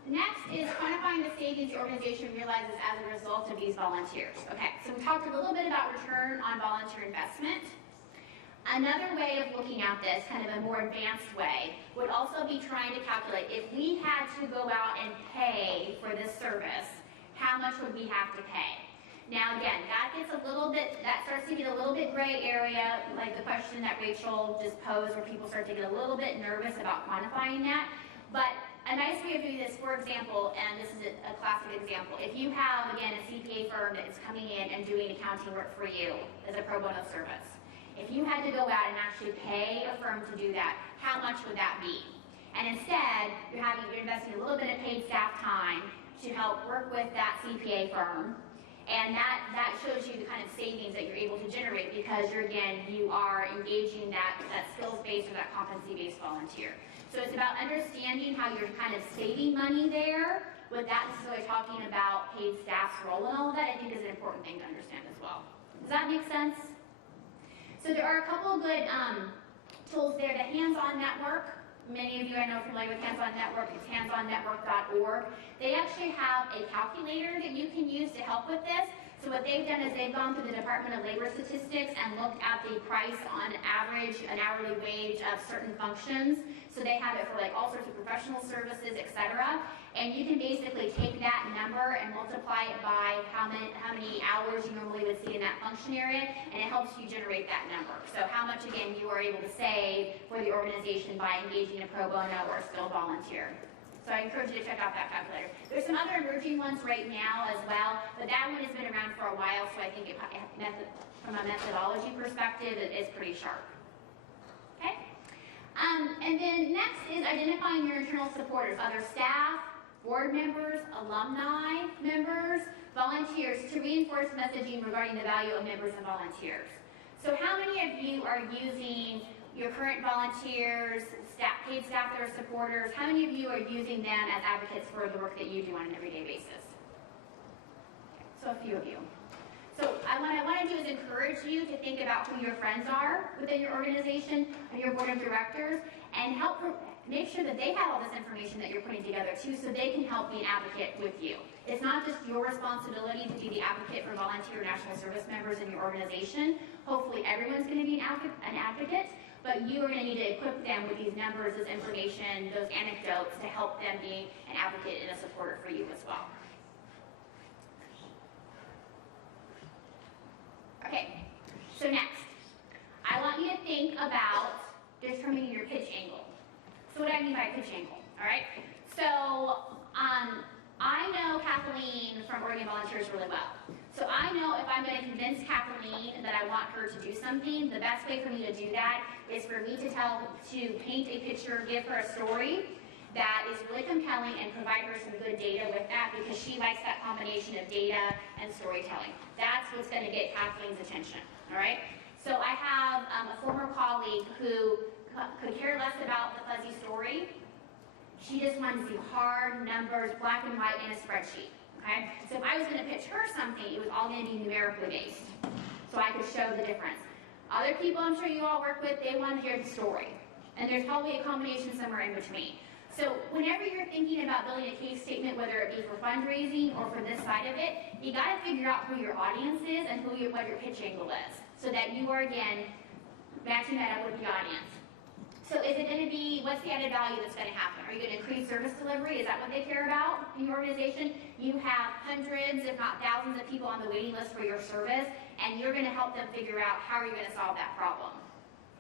Next is quantifying the savings the organization realizes as a result of these volunteers. Okay, so we talked a little bit about return on volunteer investment. Another way of looking at this, kind of a more advanced way, would also be trying to calculate if we had to go out and pay for this service, how much would we have to pay? Now again, that gets a little bit, that starts to get a little bit gray area, like the question that Rachel just posed, where people start to get a little bit nervous about quantifying that. But a nice way of doing this, for example, and this is a classic example, if you have, again, a CPA firm that is coming in and doing accounting work for you as a pro bono service, if you had to go out and actually pay a firm to do that, how much would that be? And instead, you're investing a little bit of paid staff time to help work with that CPA firm, and that shows you the kind of savings that you're able to generate because you are engaging that skills-based or that competency-based volunteer. So it's about understanding how you're kind of saving money there without necessarily talking about paid staff's role and all of that, I think is an important thing to understand as well. Does that make sense? So there are a couple of good tools there. The Hands-On Network, many of you I know are familiar with Hands-On Network, it's handsonnetwork.org. They actually have a calculator that you can use to help with this. So what they've done is they've gone through the Department of Labor Statistics and looked at the price on average, an hourly wage of certain functions. So they have it for like all sorts of professional services, etc. And you can basically take that number and multiply it by how many hours you normally would see in that function area, and it helps you generate that number. So how much, again, you are able to save for the organization by engaging a pro bono or a skilled volunteer. So I encourage you to check out that calculator. There's some other emerging ones right now as well, but that one has been around for a while, so I think from a methodology perspective, it is pretty sharp. Okay? And then next is identifying your internal supporters, other staff, board members, alumni members, volunteers, to reinforce messaging regarding the value of members and volunteers. So how many of you are using your current volunteers, paid staff that are supporters, how many of you are using them as advocates for the work that you do on an everyday basis? Okay, so a few of you. So what I want to do is encourage you to think about who your friends are within your organization and your board of directors, and help make sure that they have all this information that you're putting together too, so they can help be an advocate with you. It's not just your responsibility to be the advocate for volunteer national service members in your organization. Hopefully everyone's going to be an advocate, but you are going to need to equip them with these numbers, this information, those anecdotes to help them be an advocate and a supporter for you as well. Okay, so next, I want you to think about determining your pitch angle. So So what do I mean by pitch angle, all right? So I know Kathleen from Oregon Volunteers really well. So I know if I'm going to convince Kathleen that I want her to do something, the best way for me to do that is for me to paint a picture, give her a story that is really compelling and provide her some good data with that because she likes that combination of data and storytelling. That's what's going to get Kathleen's attention, all right? So I have a former colleague who could care less about the fuzzy story. She just wanted to see hard numbers, black and white in a spreadsheet, okay? So if I was going to pitch her something, it was all going to be numerically based, so I could show the difference. Other people I'm sure you all work with, they want to hear the story, and there's probably a combination somewhere in between. So whenever you're thinking about building a case statement, whether it be for fundraising or for this side of it, you got to figure out who your audience is and what your pitch angle is, so that you are, again, matching that up with the audience. So is it going to be, what's the added value that's going to happen? Are you going to increase service delivery? Is that what they care about in your organization? You have hundreds, if not thousands of people on the waiting list for your service, and you're going to help them figure out how are you going to solve that problem.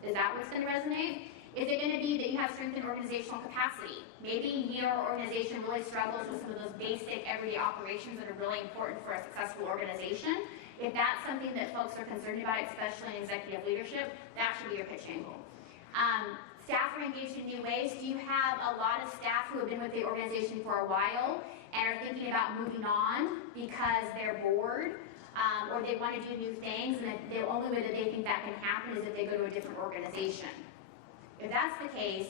Is that what's going to resonate? Is it going to be that you have strengthened organizational capacity? Maybe your organization really struggles with some of those basic everyday operations that are really important for a successful organization. If that's something that folks are concerned about, especially in executive leadership, that should be your pitch angle. Staff are engaged in new ways. Do you have a lot of staff who have been with the organization for a while and are thinking about moving on because they're bored or they want to do new things, and the only way that they think that can happen is if they go to a different organization? If that's the case,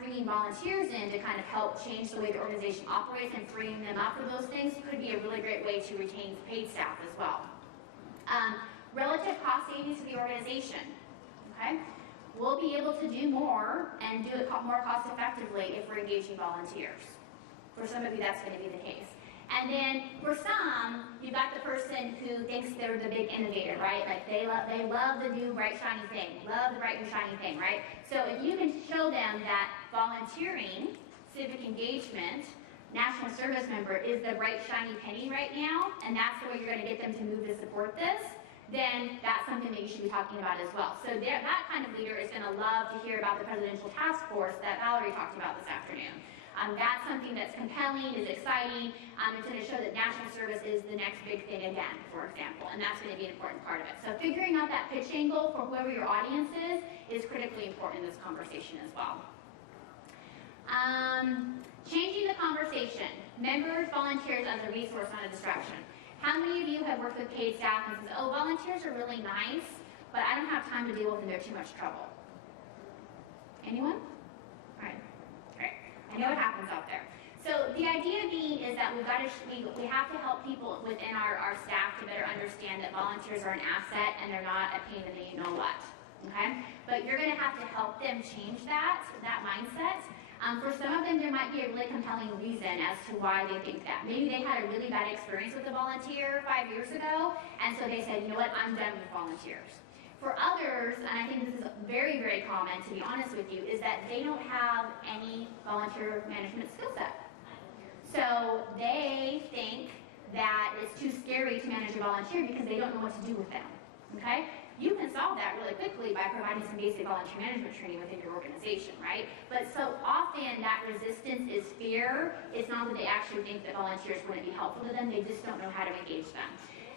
bringing volunteers in to kind of help change the way the organization operates and freeing them up for those things could be a really great way to retain paid staff as well. Relative cost savings to the organization, okay? We'll be able to do more and do it more cost effectively if we're engaging volunteers. For some of you, that's going to be the case. And then for some, you've got the person who thinks they're the big innovator, right? Like they love the new bright shiny thing, love the bright new shiny thing, right? So if you can show them that volunteering, civic engagement, national service member is the bright shiny penny right now, and that's the way you're going to get them to move to support this, then that's something that you should be talking about as well. So that kind of leader is going to love to hear about the presidential task force that Valerie talked about this afternoon. That's something that's compelling, is exciting. It's going to show that national service is the next big thing again, for example, and that's going to be an important part of it. So figuring out that pitch angle for whoever your audience is critically important in this conversation as well. Changing the conversation. Members, volunteers as a resource, not a distraction. How many of you have worked with paid staff and says, oh, volunteers are really nice, but I don't have time to deal with them, they're too much trouble? Anyone? All right. I know it happens out there. So the idea being is that we have to help people within our staff to better understand that volunteers are an asset and they're not a pain in the you-know-what, okay? But you're going to have to help them change that mindset. For some of them, there might be a really compelling reason as to why they think that. Maybe they had a really bad experience with a volunteer 5 years ago, and so they said, you know what, I'm done with volunteers. For others, and I think this is very, very common, to be honest with you, is that they don't have any volunteer management skill set. So they think that it's too scary to manage a volunteer because they don't know what to do with them, okay? You can solve that really quickly by providing some basic volunteer management training within your organization, right? But so often that resistance is fear. It's not that they actually think that volunteers wouldn't be helpful to them, they just don't know how to engage them.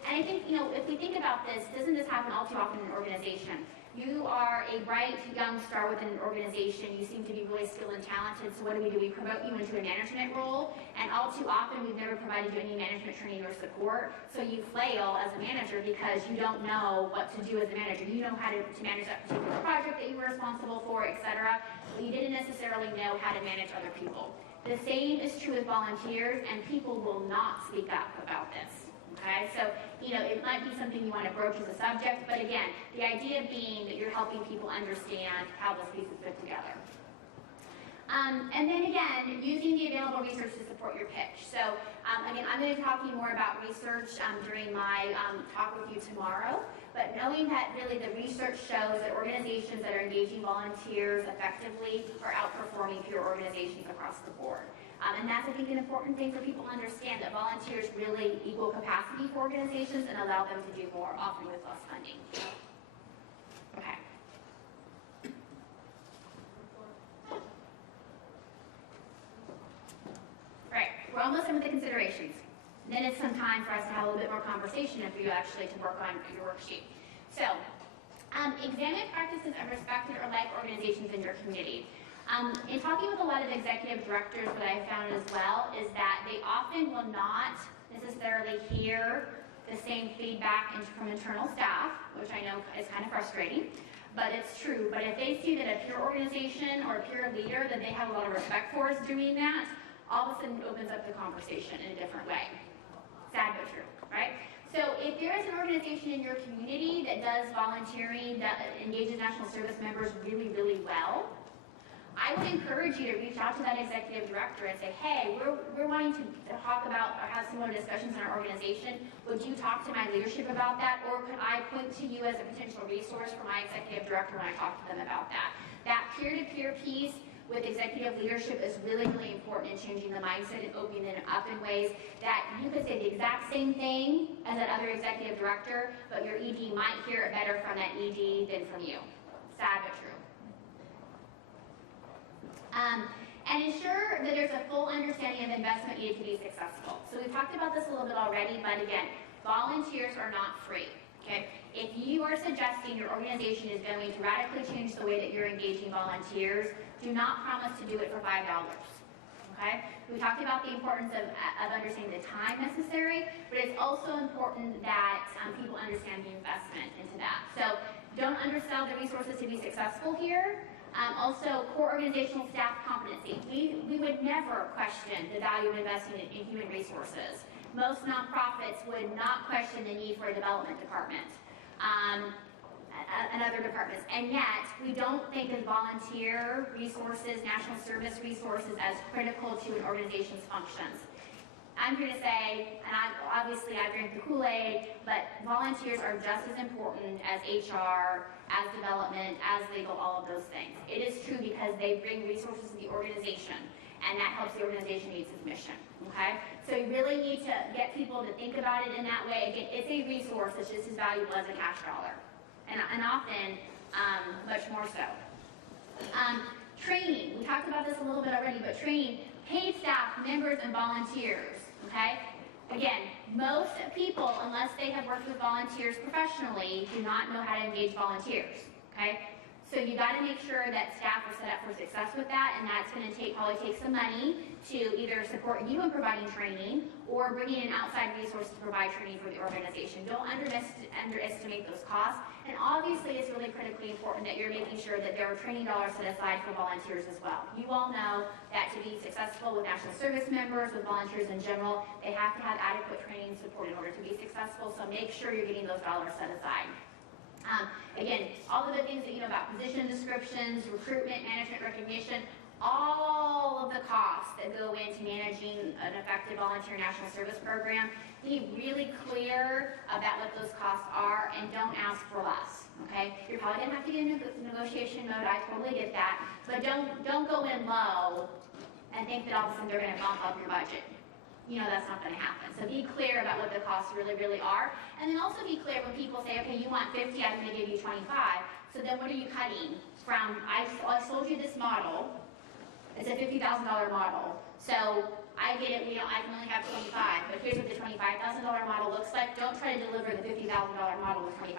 And I think, if we think about this, doesn't this happen all too often in an organization? You are a bright young star within an organization. You seem to be really skilled and talented. So what do? We promote you into a management role. And all too often, we've never provided you any management training or support. So you flail as a manager because you don't know what to do as a manager. You know how to manage that particular project that you were responsible for, etc. But you didn't necessarily know how to manage other people. The same is true with volunteers, and people will not speak up about this. Okay, so, it might be something you want to broach as a subject, but again, the idea being that you're helping people understand how those pieces fit together. And then again, using the available research to support your pitch. So again, I'm going to talk to you more about research during my talk with you tomorrow, but knowing that really the research shows that organizations that are engaging volunteers effectively are outperforming peer organizations across the board. And that's, I think, an important thing for people to understand, that volunteers really equal capacity for organizations and allow them to do more, often with less funding. Okay. almost done with the considerations. Then it's some time for us to have a little bit more conversation and for you actually to work on your worksheet. So, examine practices of respected or like organizations in your community. In talking with a lot of executive directors, what I found as well is that they often will not necessarily hear the same feedback from internal staff, which I know is kind of frustrating, but it's true. But if they see that a peer organization or a peer leader that they have a lot of respect for is doing that, all of a sudden it opens up the conversation in a different way. Sad but true, right? So if there is an organization in your community that does volunteering, that engages national service members really, really well, I would encourage you to reach out to that executive director and say, hey, we're wanting to talk about or have similar discussions in our organization. Would you talk to my leadership about that? Or could I point to you as a potential resource for my executive director when I talk to them about that? That peer-to-peer piece with executive leadership is really, really important in changing the mindset and opening it up in ways that you could say the exact same thing as that other executive director, but your ED might hear it better from that ED than from you. Sad but true. And ensure that there's a full understanding of investment needed to be successful. So we've talked about this a little bit already, but again, volunteers are not free. Okay? If you are suggesting your organization is going to radically change the way that you're engaging volunteers, do not promise to do it for $5. Okay? We talked about the importance of understanding the time necessary, but it's also important that people understand the investment into that. So don't undersell the resources to be successful here. Also, core organizational staff competency. We would never question the value of investing in human resources. Most nonprofits would not question the need for a development department and other departments. And yet, we don't think of volunteer resources, national service resources as critical to an organization's functions. I'm here to say, and obviously I drink the Kool-Aid, but volunteers are just as important as HR, as development, as legal, all of those things. It is true because they bring resources to the organization, and that helps the organization meet its mission, okay? So you really need to get people to think about it in that way. Again, it's a resource that's just as valuable as a cash dollar, and often much more so. Training, we talked about this a little bit already, but training, paid staff, members, and volunteers, okay? Again, most people, unless they have worked with volunteers professionally, do not know how to engage volunteers, okay? So you got to make sure that staff are set up for success with that, and that's going to probably take some money to either support you in providing training or bringing in outside resources to provide training for the organization. Don't underestimate those costs. And obviously, it's really critically important that you're making sure that there are training dollars set aside for volunteers as well. You all know that to be successful with national service members, with volunteers in general, they have to have adequate training support in order to be successful. So make sure you're getting those dollars set aside. Again, all of the things that you know about position descriptions, recruitment, management recognition, all of the costs that go into managing an effective volunteer national service program, be really clear about what those costs are and don't ask for less, okay? You're probably gonna have to get in negotiation mode, I totally get that, but don't go in low and think that all of a sudden they're gonna bump up your budget. You know that's not going to happen. So be clear about what the costs really, really are. And then also be clear when people say, okay, you want 50, I'm going to give you 25. So then what are you cutting from? I sold you this model. It's a $50,000 model. So I get it, I can only have 25, but here's what the $25,000 model looks like. Don't try to deliver the $50,000 model with $25,000.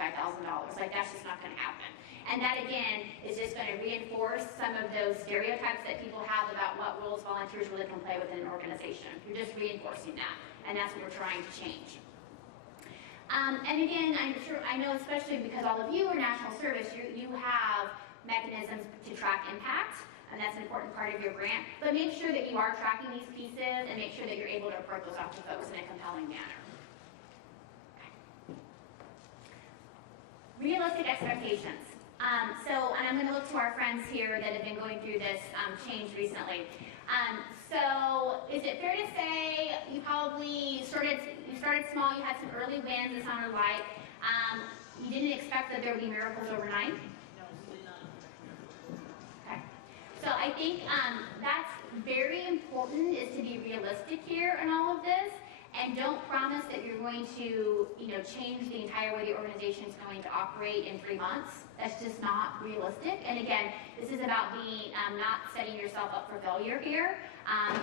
Like that's just not going to happen. And that, again, is just going to reinforce some of those stereotypes that people have about what roles volunteers really can play within an organization. You're just reinforcing that, and that's what we're trying to change. And again, I know especially because all of you are national service, you have mechanisms to track impact, and that's an important part of your grant. But make sure that you are tracking these pieces and make sure that you're able to report those off to folks in a compelling manner. Realistic expectations. And I'm going to look to our friends here that have been going through this change recently. So is it fair to say you probably started small, you had some early wins, it sounded like. You didn't expect that there would be miracles overnight? No, we did not. Okay. So I think that's very important, is to be realistic here in all of this. And don't promise that you're going to, change the entire way the organization is going to operate in 3 months. That's just not realistic. And again, this is about being not setting yourself up for failure here.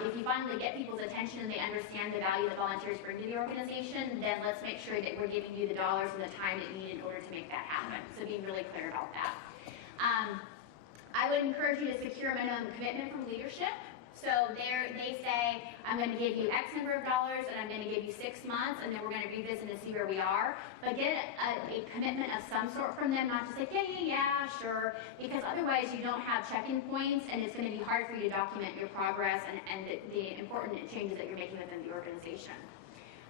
If you finally get people's attention and they understand the value that volunteers bring to the organization, then let's make sure that we're giving you the dollars and the time that you need in order to make that happen. So being really clear about that. I would encourage you to secure a minimum commitment from leadership. So they say, I'm going to give you X number of dollars and I'm going to give you 6 months and then we're going to revisit and see where we are. But get a commitment of some sort from them, not just like, yeah, sure. Because otherwise you don't have check-in points and it's going to be hard for you to document your progress and the important changes that you're making within the organization.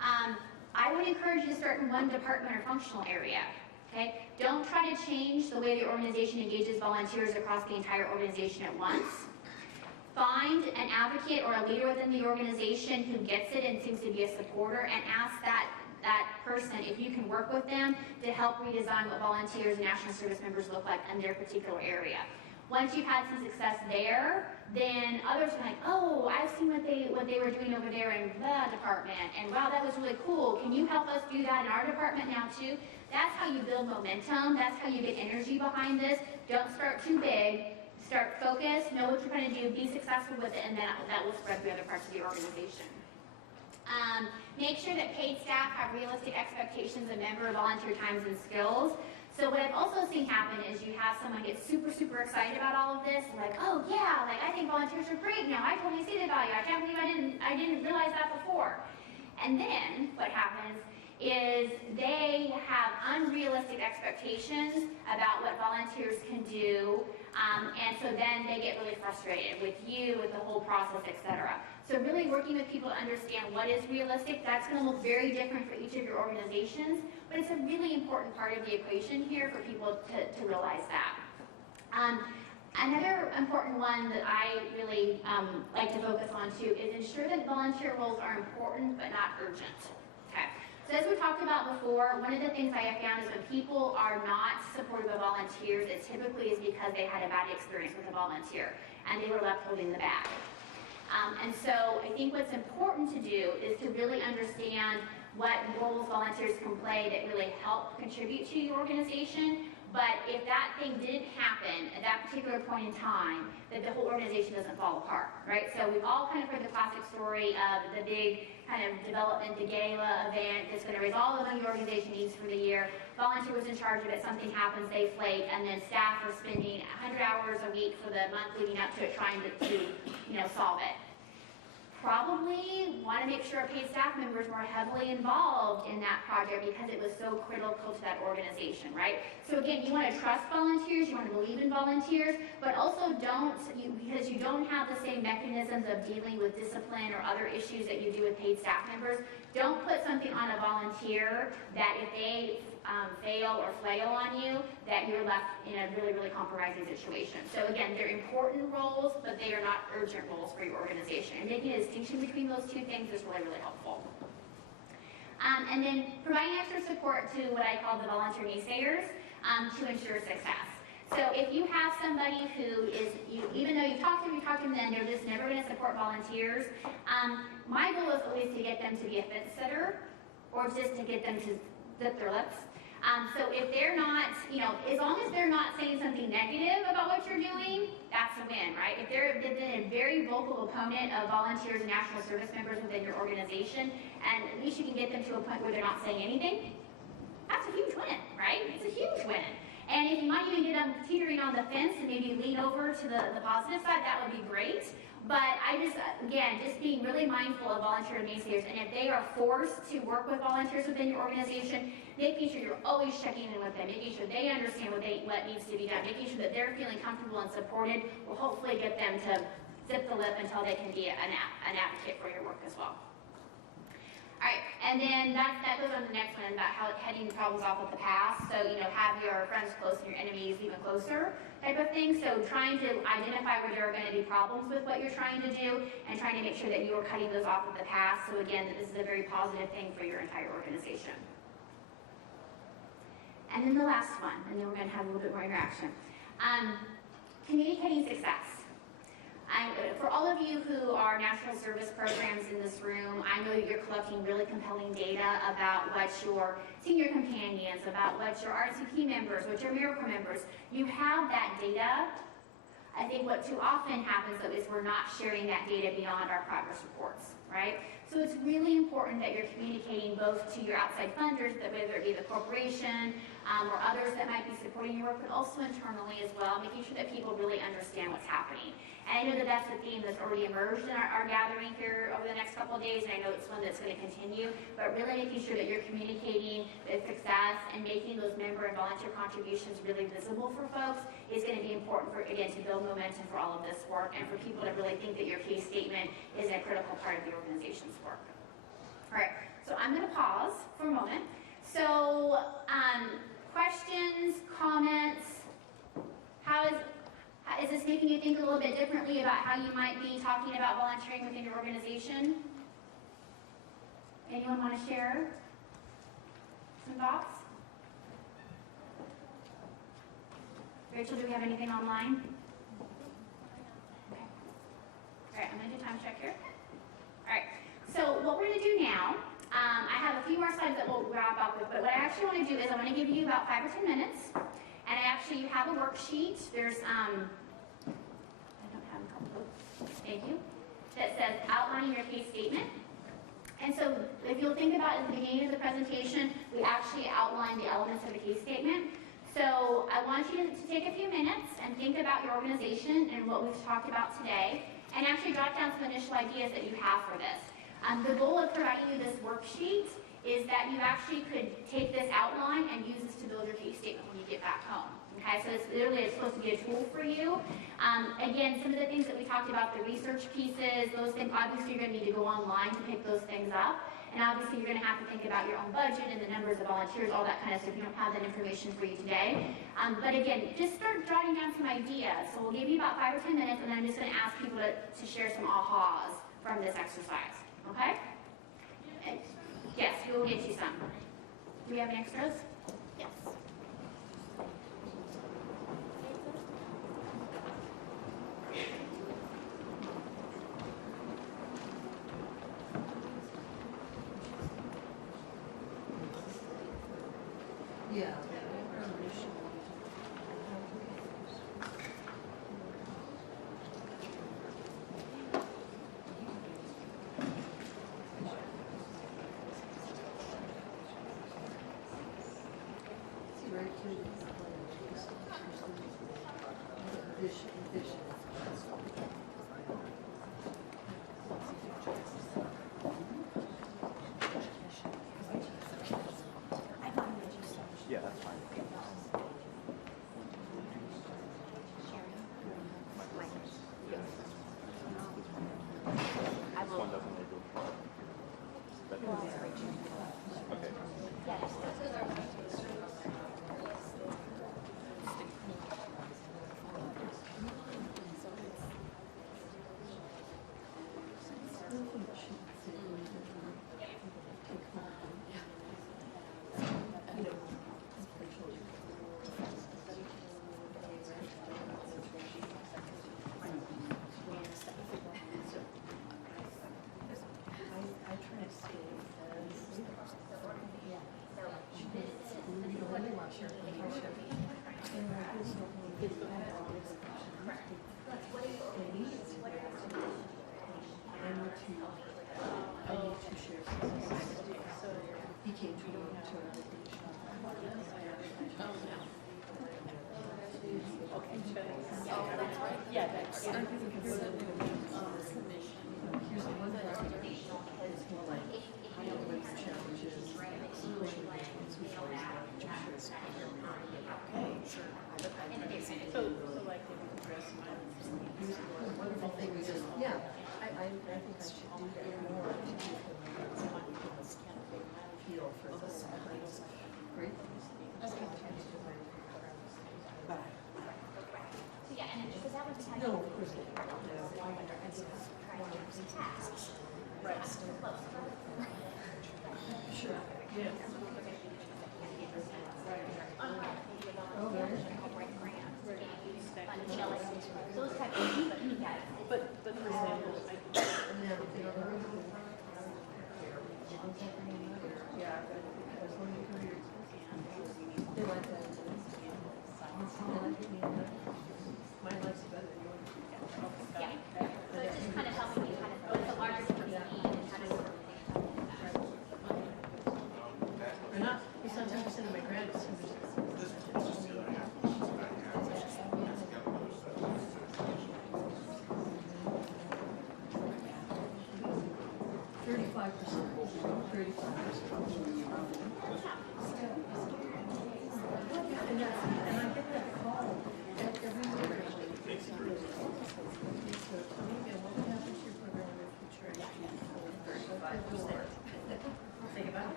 I would encourage you to start in one department or functional area. Okay? Don't try to change the way the organization engages volunteers across the entire organization at once. Find an advocate or a leader within the organization who gets it and seems to be a supporter and ask that person if you can work with them to help redesign what volunteers and national service members look like in their particular area. Once you've had some success there, then others are like, oh, I've seen what they were doing over there in the department, and wow, that was really cool. Can you help us do that in our department now too? That's how you build momentum. That's how you get energy behind this. Don't start too big. Start focused, know what you're going to do, be successful with it, and then that will spread to other parts of the organization. Make sure that paid staff have realistic expectations of member volunteer times and skills. So what I've also seen happen is you have someone get super, super excited about all of this, like, oh yeah, like I think volunteers are great now, I totally see the value, I can't believe I didn't realize that before. And then what happens is they have unrealistic expectations about what volunteers can do, and so then they get really frustrated with you, with the whole process, etc. So really working with people to understand what is realistic, that's going to look very different for each of your organizations, but it's a really important part of the equation here for people to realize that. Another important one that I really like to focus on too is ensure that volunteer roles are important but not urgent. Okay. So as we talked about before, one of the things I have found is when people are not supportive of volunteers, it typically is because they had a bad experience with a volunteer and they were left holding the bag. And so I think what's important to do is to really understand what roles volunteers can play that really help contribute to your organization. But if that thing didn't happen at that particular point in time, that the whole organization doesn't fall apart, right? So we've all kind of heard the classic story of the big kind of development, the gala event that's going to raise all the money the organization needs for the year. Volunteer was in charge of it, something happens, they flake, and then staff are spending 100 hours a week for the month leading up to it trying to solve it. Probably want to make sure paid staff members were heavily involved in that project because it was so critical to that organization, right? So again, you want to trust volunteers, you want to believe in volunteers, but also because you don't have the same mechanisms of dealing with discipline or other issues that you do with paid staff members, don't put something on a volunteer that if they fail or flail on you, that you're left in a really, really compromising situation. So again, they're important roles, but they are not urgent roles for your organization. And making a distinction between those two things is really, really helpful. And then providing extra support to what I call the volunteer naysayers to ensure success. So if you have somebody who is, even though you've talked to them, then they're just never going to support volunteers, my goal is always to get them to be a fence sitter or just to get them to zip their lips. So if they're not, as long as they're not saying something negative about what you're doing, that's a win, right? If they're a very vocal opponent of volunteers and national service members within your organization, and at least you can get them to a point where they're not saying anything, that's a huge win, right? It's a huge win. And if you might even get them teetering on the fence and maybe lean over to the positive side, that would be great. But I just being really mindful of volunteer naysayers, and if they are forced to work with volunteers within your organization, making sure you're always checking in with them, making sure they understand what needs to be done, making sure that they're feeling comfortable and supported will hopefully get them to zip the lip until they can be an advocate for your work as well. All right, and then that goes on to the next one about how heading problems off with the past. So, have your friends close and your enemies even closer type of thing. So trying to identify where there are going to be problems with what you're trying to do and trying to make sure that you are cutting those off with the past. So again, that this is a very positive thing for your entire organization. And then the last one, and then we're going to have a little bit more interaction. Communicating success. For all of you who are national service programs in this room, I know that you're collecting really compelling data about what your senior companions, about what your RCP members, what your AmeriCorps members, you have that data. I think what too often happens though is we're not sharing that data beyond our progress reports, right? So it's really important that you're communicating both to your outside funders, that whether it be the corporation or others that might be supporting your work, but also internally as well, making sure that people really understand what's happening. And I know that that's a theme that's already emerged in our gathering here over the next couple of days, and I know it's one that's going to continue, but really making sure that you're communicating the success and making those member and volunteer contributions really visible for folks is going to be important for, again, to build momentum for all of this work and for people to really think that your case statement is a critical part of the organization's work. All right, so I'm going to pause for a moment. So, questions, comments, is this making you think a little bit differently about how you might be talking about volunteering within your organization? Anyone want to share some thoughts? Rachel, do we have anything online? Okay. All right, I'm going to do time check here. All right, so what we're going to do now, I have a few more slides that we'll wrap up with, but what I actually want to do is I want to give you about 5 or 10 minutes, and you have a worksheet. There's, I don't have a couple, thank you, that says outlining your case statement. And so if you'll think about at the beginning of the presentation, we actually outlined the elements of the case statement. So I want you to take a few minutes and think about your organization and what we've talked about today, and actually jot down some initial ideas that you have for this. The goal of providing you this worksheet is that you actually could take this outline and use this to build your case statement when you get back home. Okay, so it's supposed to be a tool for you. Again, some of the things that we talked about, the research pieces, those things, obviously you're going to need to go online to pick those things up. And obviously you're going to have to think about your own budget and the numbers of volunteers, all that kind of stuff. We don't have that information for you today. But again, just start jotting down some ideas. So we'll give you about 5 or 10 minutes, and then I'm just going to ask people to share some ahas from this exercise. Okay? And yes, we will get you some. Do we have any extras? Yes. Yeah. Yeah, that's fine. This one doesn't really go far. Okay. I try to stay as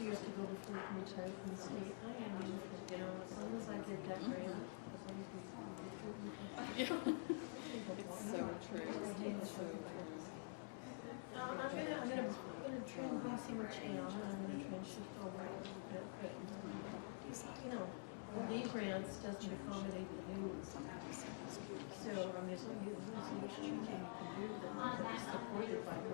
Years to go before we check and say, I am, you know, as long as I did that grant, as long as we. It's so true. It's so true. I'm gonna try and bring some more change, and I'm gonna try and shift over a little bit, but, you know, lead grants doesn't accommodate the news. So, I mean, there's no much changing you can do that's supported by the.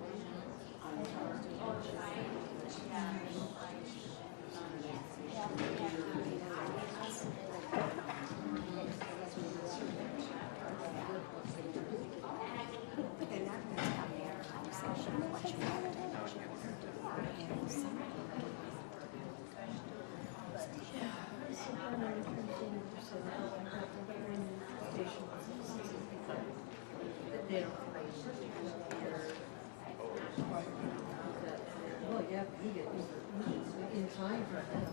Well, yeah, you get in time for that.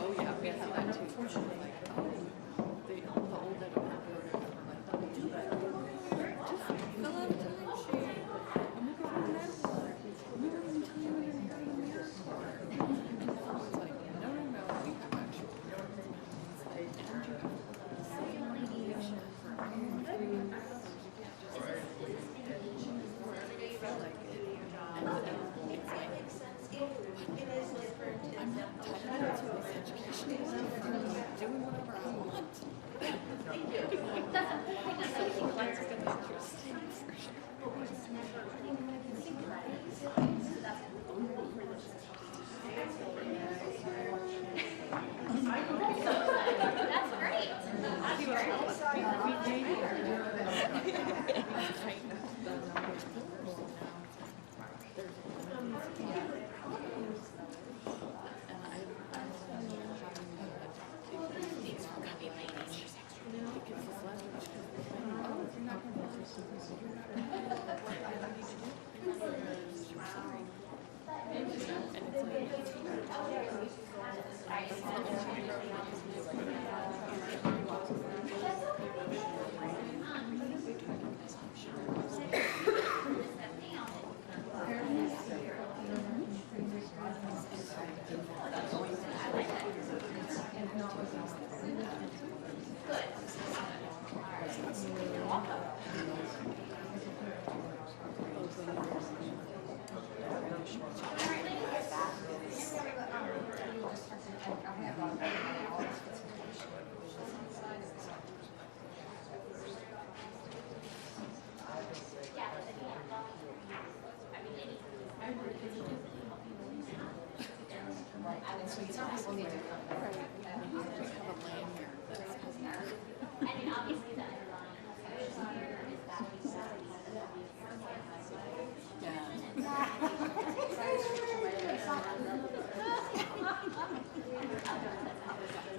Oh yeah, we have that too. Like, oh, the old that are like, just fill out a timesheet, and we'll go from that one. We don't even tell you when you're going to your car. And it's like, no, we have actual. It's like, and you have the same regulation for everything. You can't just feel like it. And it's like, It is different. I'm not tied to this education. I'm doing whatever I want. Thank you. So that's going to be interesting for sure. That's great.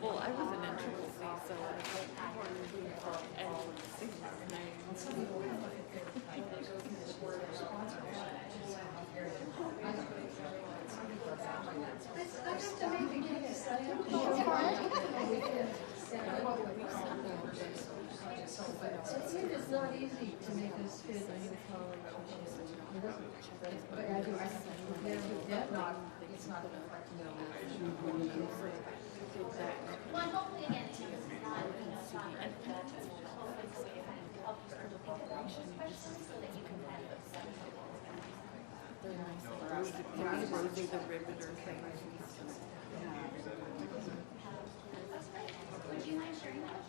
Well, I was an entrance, so I was like, It's not easy to make us fit into college. But I do, it's not Well, hopefully again, it's not, the riveter thing. Would you mind sharing that?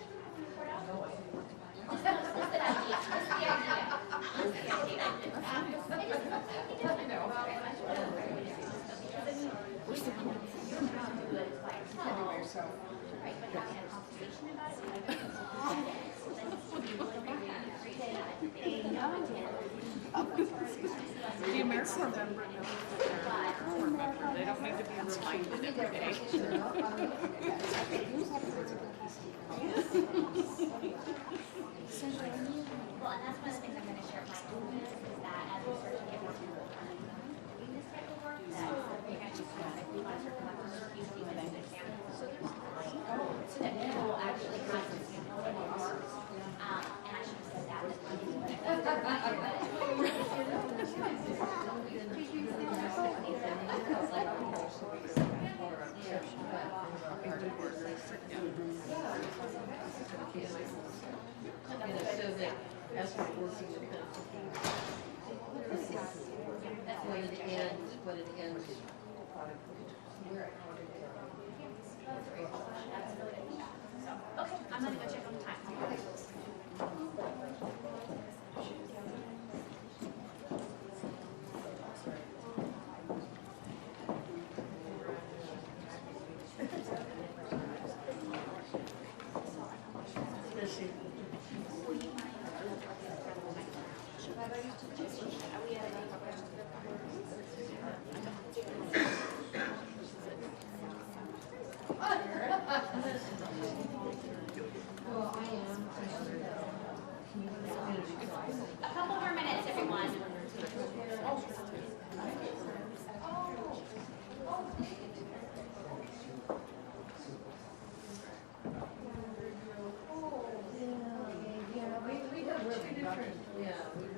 What's the idea? What's the idea? What's the idea? The American member knows that they're a member. They don't need to be reminded every day. Well, and that's one of the things I'm going to share with my students is that as we start to get more people doing this type of work, that we want to start collecting those key statements and examples so that people will actually have an example of what works. And I should have said that. So that as we're working with them, what it ends. Okay, I'm going to go check on the time. A couple more minutes, everyone.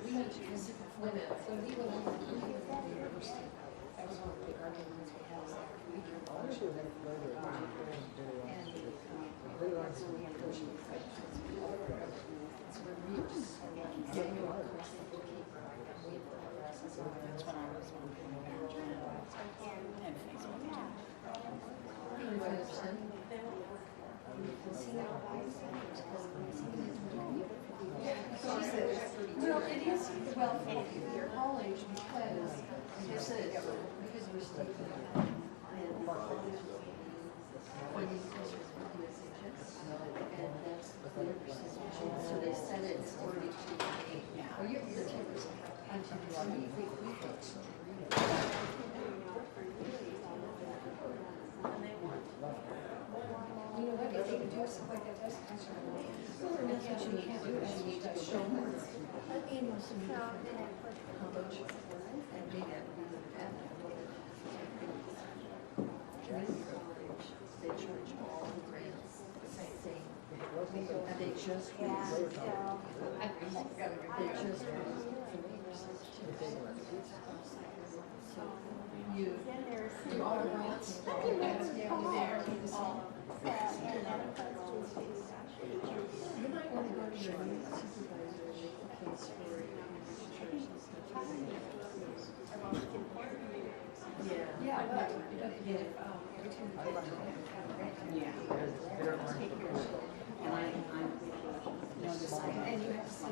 We had two different limits. So he went on to the university. That was one of the big arguments we had. We do and so we had coaching sections. So we're reuse. So you are that's when I was well, it is well for your college because this is because we're studying and that's the so they said it's already too late. Well, you're the tapers until we fixed. You know what, if they can do something like that, that's well, and that's what you need to do, is you need to show more. You know, some college, and maybe that would be the path. Community college, they charge all the grants the same thing. And they just raise, they just raise so you all grants, that's down there. You might want to go to your supervisor and make a case for your church and stuff. Yeah, but every time you get take care of it. And you have to see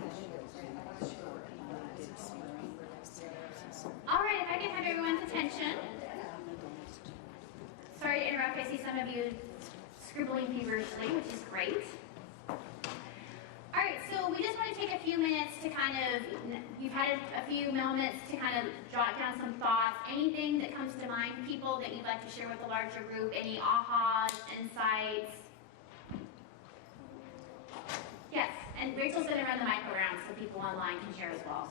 All right, if I can have everyone's attention. Sorry to interrupt. I see some of you scribbling feverishly, which is great. All right, so we just want to take a few minutes to kind of, you've had a few moments to kind of jot down some thoughts, anything that comes to mind, people that you'd like to share with the larger group, any ahas, insights. Yes, and Rachel's going to run the mic around so people online can share as well.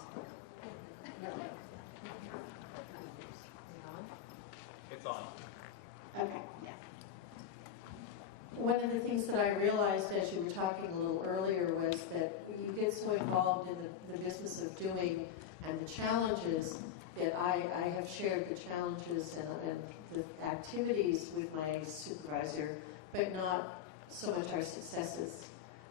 It's on. Okay, yeah. One of the things that I realized as you were talking a little earlier was that you get so involved in the business of doing and the challenges that I have shared the challenges and the activities with my supervisor, but not so much our successes.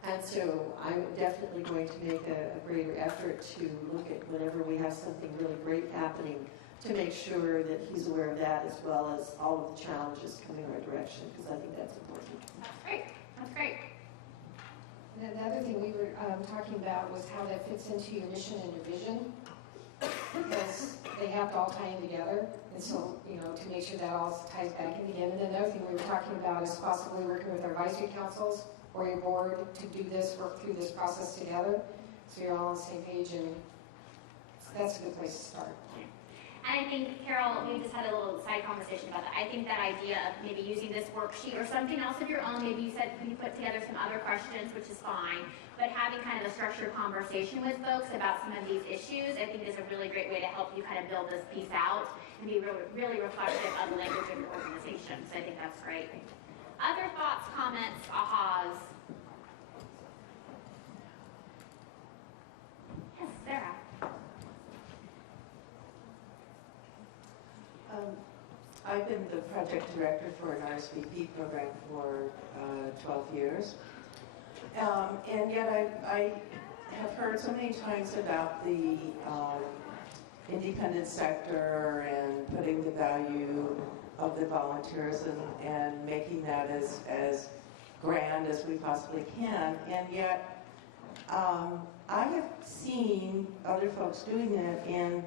And so I'm definitely going to make a greater effort to look at whenever we have something really great happening, to make sure that he's aware of that as well as all of the challenges coming our direction, because I think that's important. That's great. That's great. And the other thing we were talking about was how that fits into your mission and your vision, because they have to all tie in together. And so, to make sure that all ties back in again. And then the other thing we were talking about is possibly working with our advisory councils or your board to do this, work through this process together, so you're all on the same page, and that's a good place to start. And I think, Carol, we just had a little side conversation about that. I think that idea of maybe using this worksheet or something else of your own, maybe you said you put together some other questions, which is fine, but having kind of a structured conversation with folks about some of these issues, I think is a really great way to help you kind of build this piece out and be really reflective of the language of your organization. So I think that's great. Other thoughts, comments, ahas? Yes, Sarah. I've been the project director for an RSVP program for 12 years. And yet I have heard so many times about the independent sector and putting the value of the volunteers and making that as grand as we possibly can. And yet I have seen other folks doing that, and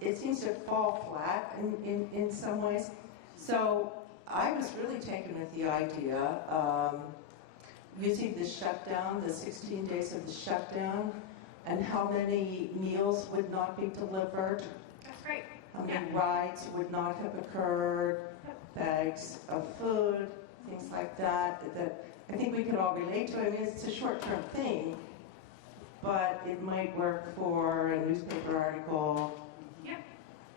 it seems to fall flat in some ways. So I was really taken with the idea using the shutdown, the 16 days of the shutdown, and how many meals would not be delivered. That's great. How many rides would not have occurred, bags of food, things like that I think we could all relate to. I mean, it's a short-term thing, but it might work for a newspaper article.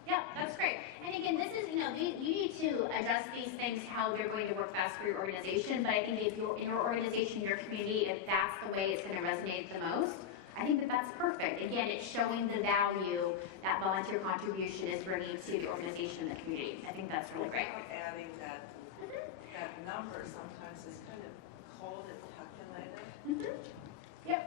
Yeah, that's great. And again, this is, you need to adjust these things how they're going to work best for your organization. But I think if you're in your organization, your community, if that's the way it's going to resonate the most, I think that that's perfect. Again, it's showing the value that volunteer contribution is bringing to the organization and the community. I think that's really great. Adding that number sometimes is kind of cold and calculated. Yep.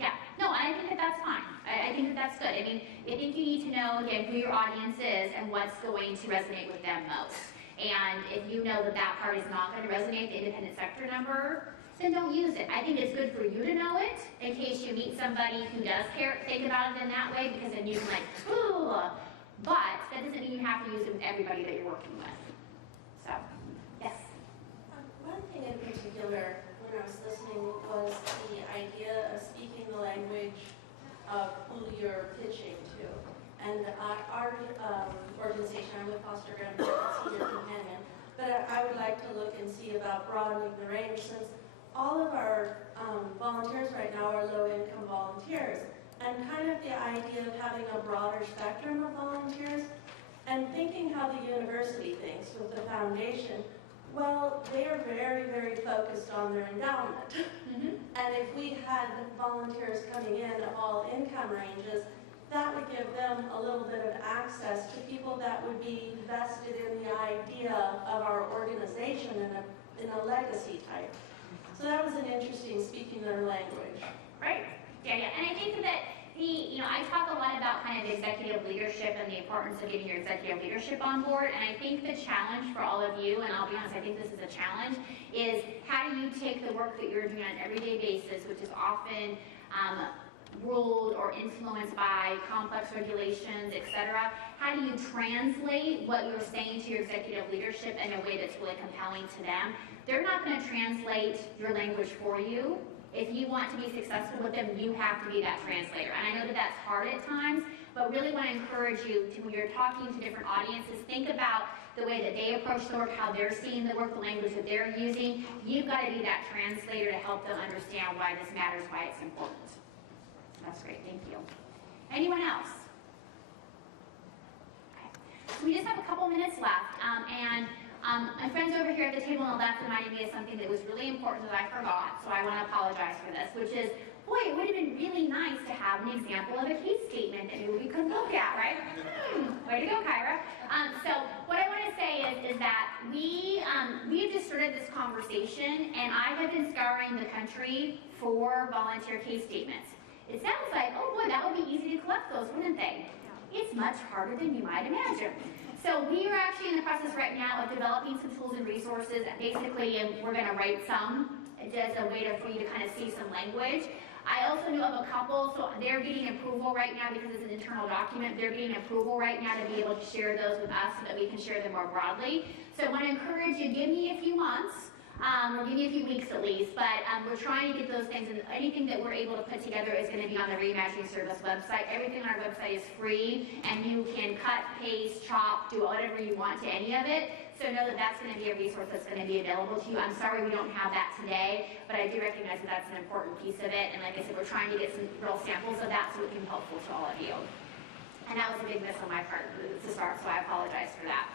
Yeah. No, I think that that's fine. I think that that's good. I mean, I think you need to know, again, who your audience is and what's going to resonate with them most. And if you know that that part is not going to resonate, the independent sector number, then don't use it. I think it's good for you to know it in case you meet somebody who does care, think about it in that way, because then you can ooh. But that doesn't mean you have to use it with everybody that you're working with. So, yes. One thing in particular, when I was listening, was the idea of speaking the language of who you're pitching to. And our organization, I'm with Foster Grant Senior Companion, but I would like to look and see about broadening the range, since all of our volunteers right now are low-income volunteers. And kind of the idea of having a broader spectrum of volunteers, and thinking how the university thinks with the foundation. Well, they are very, very focused on their endowment. And if we had volunteers coming in of all income ranges, that would give them a little bit of access to people that would be vested in the idea of our organization in a legacy type. So that was an interesting speaking their language. Right. Yeah. And I think that I talk a lot about kind of executive leadership and the importance of getting your executive leadership on board. And I think the challenge for all of you, and I'll be honest, I think this is a challenge, is how do you take the work that you're doing on an everyday basis, which is often ruled or influenced by complex regulations, etc. How do you translate what you're saying to your executive leadership in a way that's really compelling to them? They're not going to translate your language for you. If you want to be successful with them, you have to be that translator. And I know that that's hard at times, but really want to encourage you to, when you're talking to different audiences, think about the way that they approach the work, how they're seeing the work, the language that they're using. You've got to be that translator to help them understand why this matters, why it's important. That's great, thank you. Anyone else? Okay. So we just have a couple minutes left, my friends over here at the table on the left reminded me of something that was really important that I forgot, so I want to apologize for this, which is, boy, it would have been really nice to have an example of a case statement that maybe we could look at, right? Way to go, Kaira. So what I want to say is that we have just started this conversation, and I have been scouring the country for volunteer case statements. It sounds like, oh boy, that would be easy to collect those, wouldn't they? It's much harder than you might imagine. So we are actually in the process right now of developing some tools and resources, basically, and we're going to write some as a way for you to kind of see some language. I also know of a couple, so they're getting approval right now because it's an internal document. They're getting approval right now to be able to share those with us so that we can share them more broadly. So I want to encourage you, give me a few months, or give me a few weeks at least, but we're trying to get those things, and anything that we're able to put together is going to be on the Reimagining Service website. Everything on our website is free, and you can cut, paste, chop, do whatever you want to any of it. So know that that's going to be a resource that's going to be available to you. I'm sorry we don't have that today, but I do recognize that that's an important piece of it. And like I said, we're trying to get some real samples of that so it can be helpful to all of you. And that was a big miss on my part to start, so I apologize for that.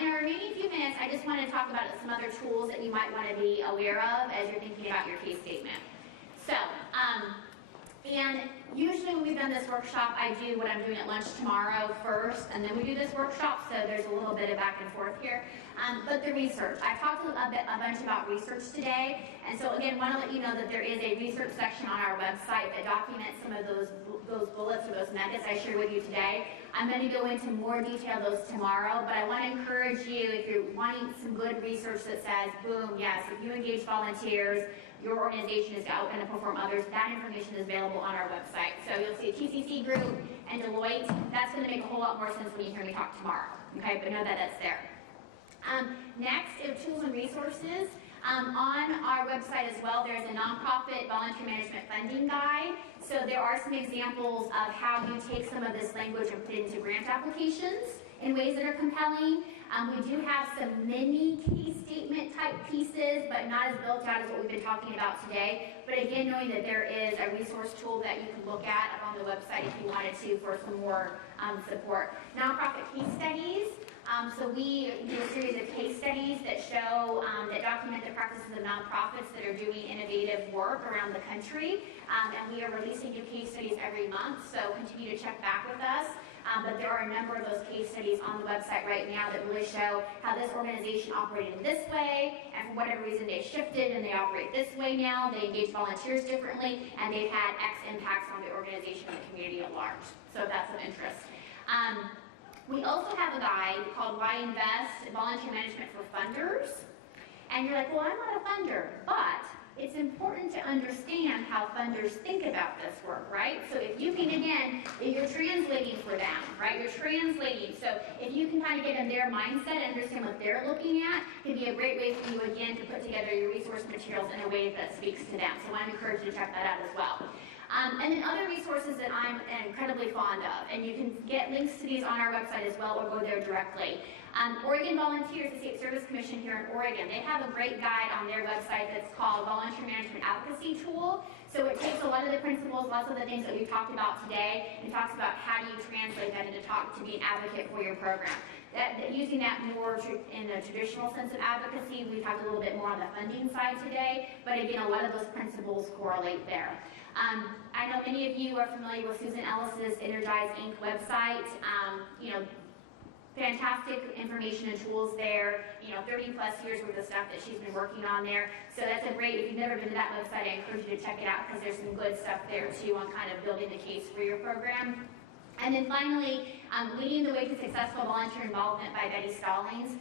In our remaining few minutes, I just want to talk about some other tools that you might want to be aware of as you're thinking about your case statement. So, and usually when we've done this workshop, I do what I'm doing at lunch tomorrow first, and then we do this workshop, so there's a little bit of back and forth here. But the research. I've talked a bunch about research today, and so again, want to let you know that there is a research section on our website that documents some of those bullets or those methods I shared with you today. I'm going to go into more detail those tomorrow, but I want to encourage you, if you're wanting some good research that says, boom, yes, if you engage volunteers, your organization is going to perform others, that information is available on our website. So you'll see a TCC group and Deloitte. That's going to make a whole lot more sense when you hear me talk tomorrow. Okay, but know that that's there. Next, tools and resources. On our website as well, there's a nonprofit volunteer management funding guide. So there are some examples of how you take some of this language and put it into grant applications in ways that are compelling. We do have some mini case statement type pieces, but not as built out as what we've been talking about today. But again, knowing that there is a resource tool that you can look at up on the website if you wanted to for some more support. Nonprofit case studies. So we do a series of case studies that show, that document the practices of nonprofits that are doing innovative work around the country. And we are releasing new case studies every month, so continue to check back with us. But there are a number of those case studies on the website right now that really show how this organization operated this way, and for whatever reason they shifted and they operate this way now. They engage volunteers differently, and they've had X impacts on the organization and the community at large. So that's of interest. We also have a guide called Why Invest? Volunteer Management for Funders. And you're like, well, I'm not a funder, but it's important to understand how funders think about this work, right? So if you can, again, if you're translating for them, right? You're translating. So if you can kind of get in their mindset and understand what they're looking at, it can be a great way for you, again, to put together your resource materials in a way that speaks to them. So I encourage you to check that out as well. And then other resources that I'm incredibly fond of, and you can get links to these on our website as well, or go there directly. Oregon Volunteers, the State Service Commission here in Oregon, they have a great guide on their website that's called Volunteer Management Advocacy Tool. So it takes a lot of the principles, lots of the things that we've talked about today, and talks about how do you translate that into to be an advocate for your program. Using that more in a traditional sense of advocacy, we talked a little bit more on the funding side today, but again, a lot of those principles correlate there. I know many of you are familiar with Susan Ellis's Energize Inc. website. Fantastic information and tools there, 30 plus years worth of stuff that she's been working on there. So that's a great, if you've never been to that website, I encourage you to check it out because there's some good stuff there too on kind of building the case for your program. And then finally, Leading the Way to Successful Volunteer Involvement by Betty Stallings.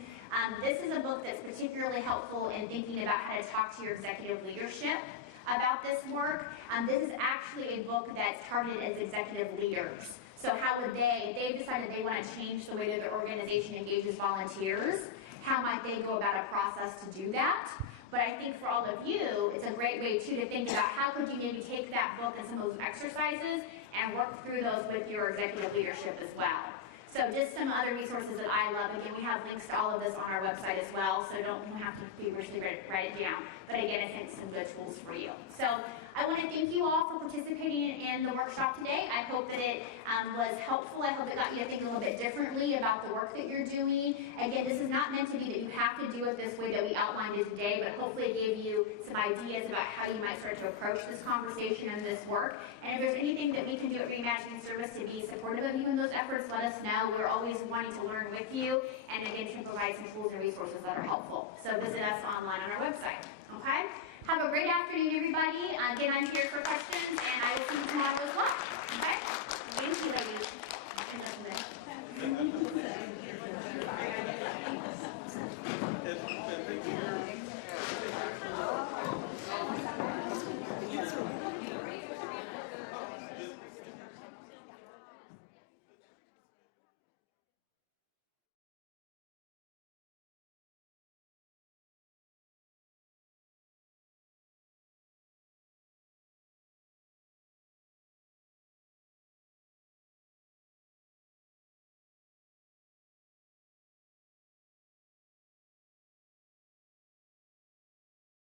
This is a book that's particularly helpful in thinking about how to talk to your executive leadership about this work. This is actually a book that's targeted as executive leaders. So how would they, if they've decided they want to change the way that their organization engages volunteers, how might they go about a process to do that? But I think for all of you, it's a great way too to think about how could you maybe take that book and some of those exercises and work through those with your executive leadership as well. So just some other resources that I love. Again, we have links to all of this on our website as well, so don't have to feverishly write it down. But again, I think some good tools for you. So I want to thank you all for participating in the workshop today. I hope that it was helpful. I hope it got you to think a little bit differently about the work that you're doing. Again, this is not meant to be that you have to do it this way that we outlined it today, but hopefully it gave you some ideas about how you might start to approach this conversation and this work. And if there's anything that we can do at Reimagining Service to be supportive of you in those efforts, let us know. We're always wanting to learn with you, and again, to provide some tools and resources that are helpful. So visit us online on our website. Okay? Have a great afternoon, everybody. Again, I'm here for questions.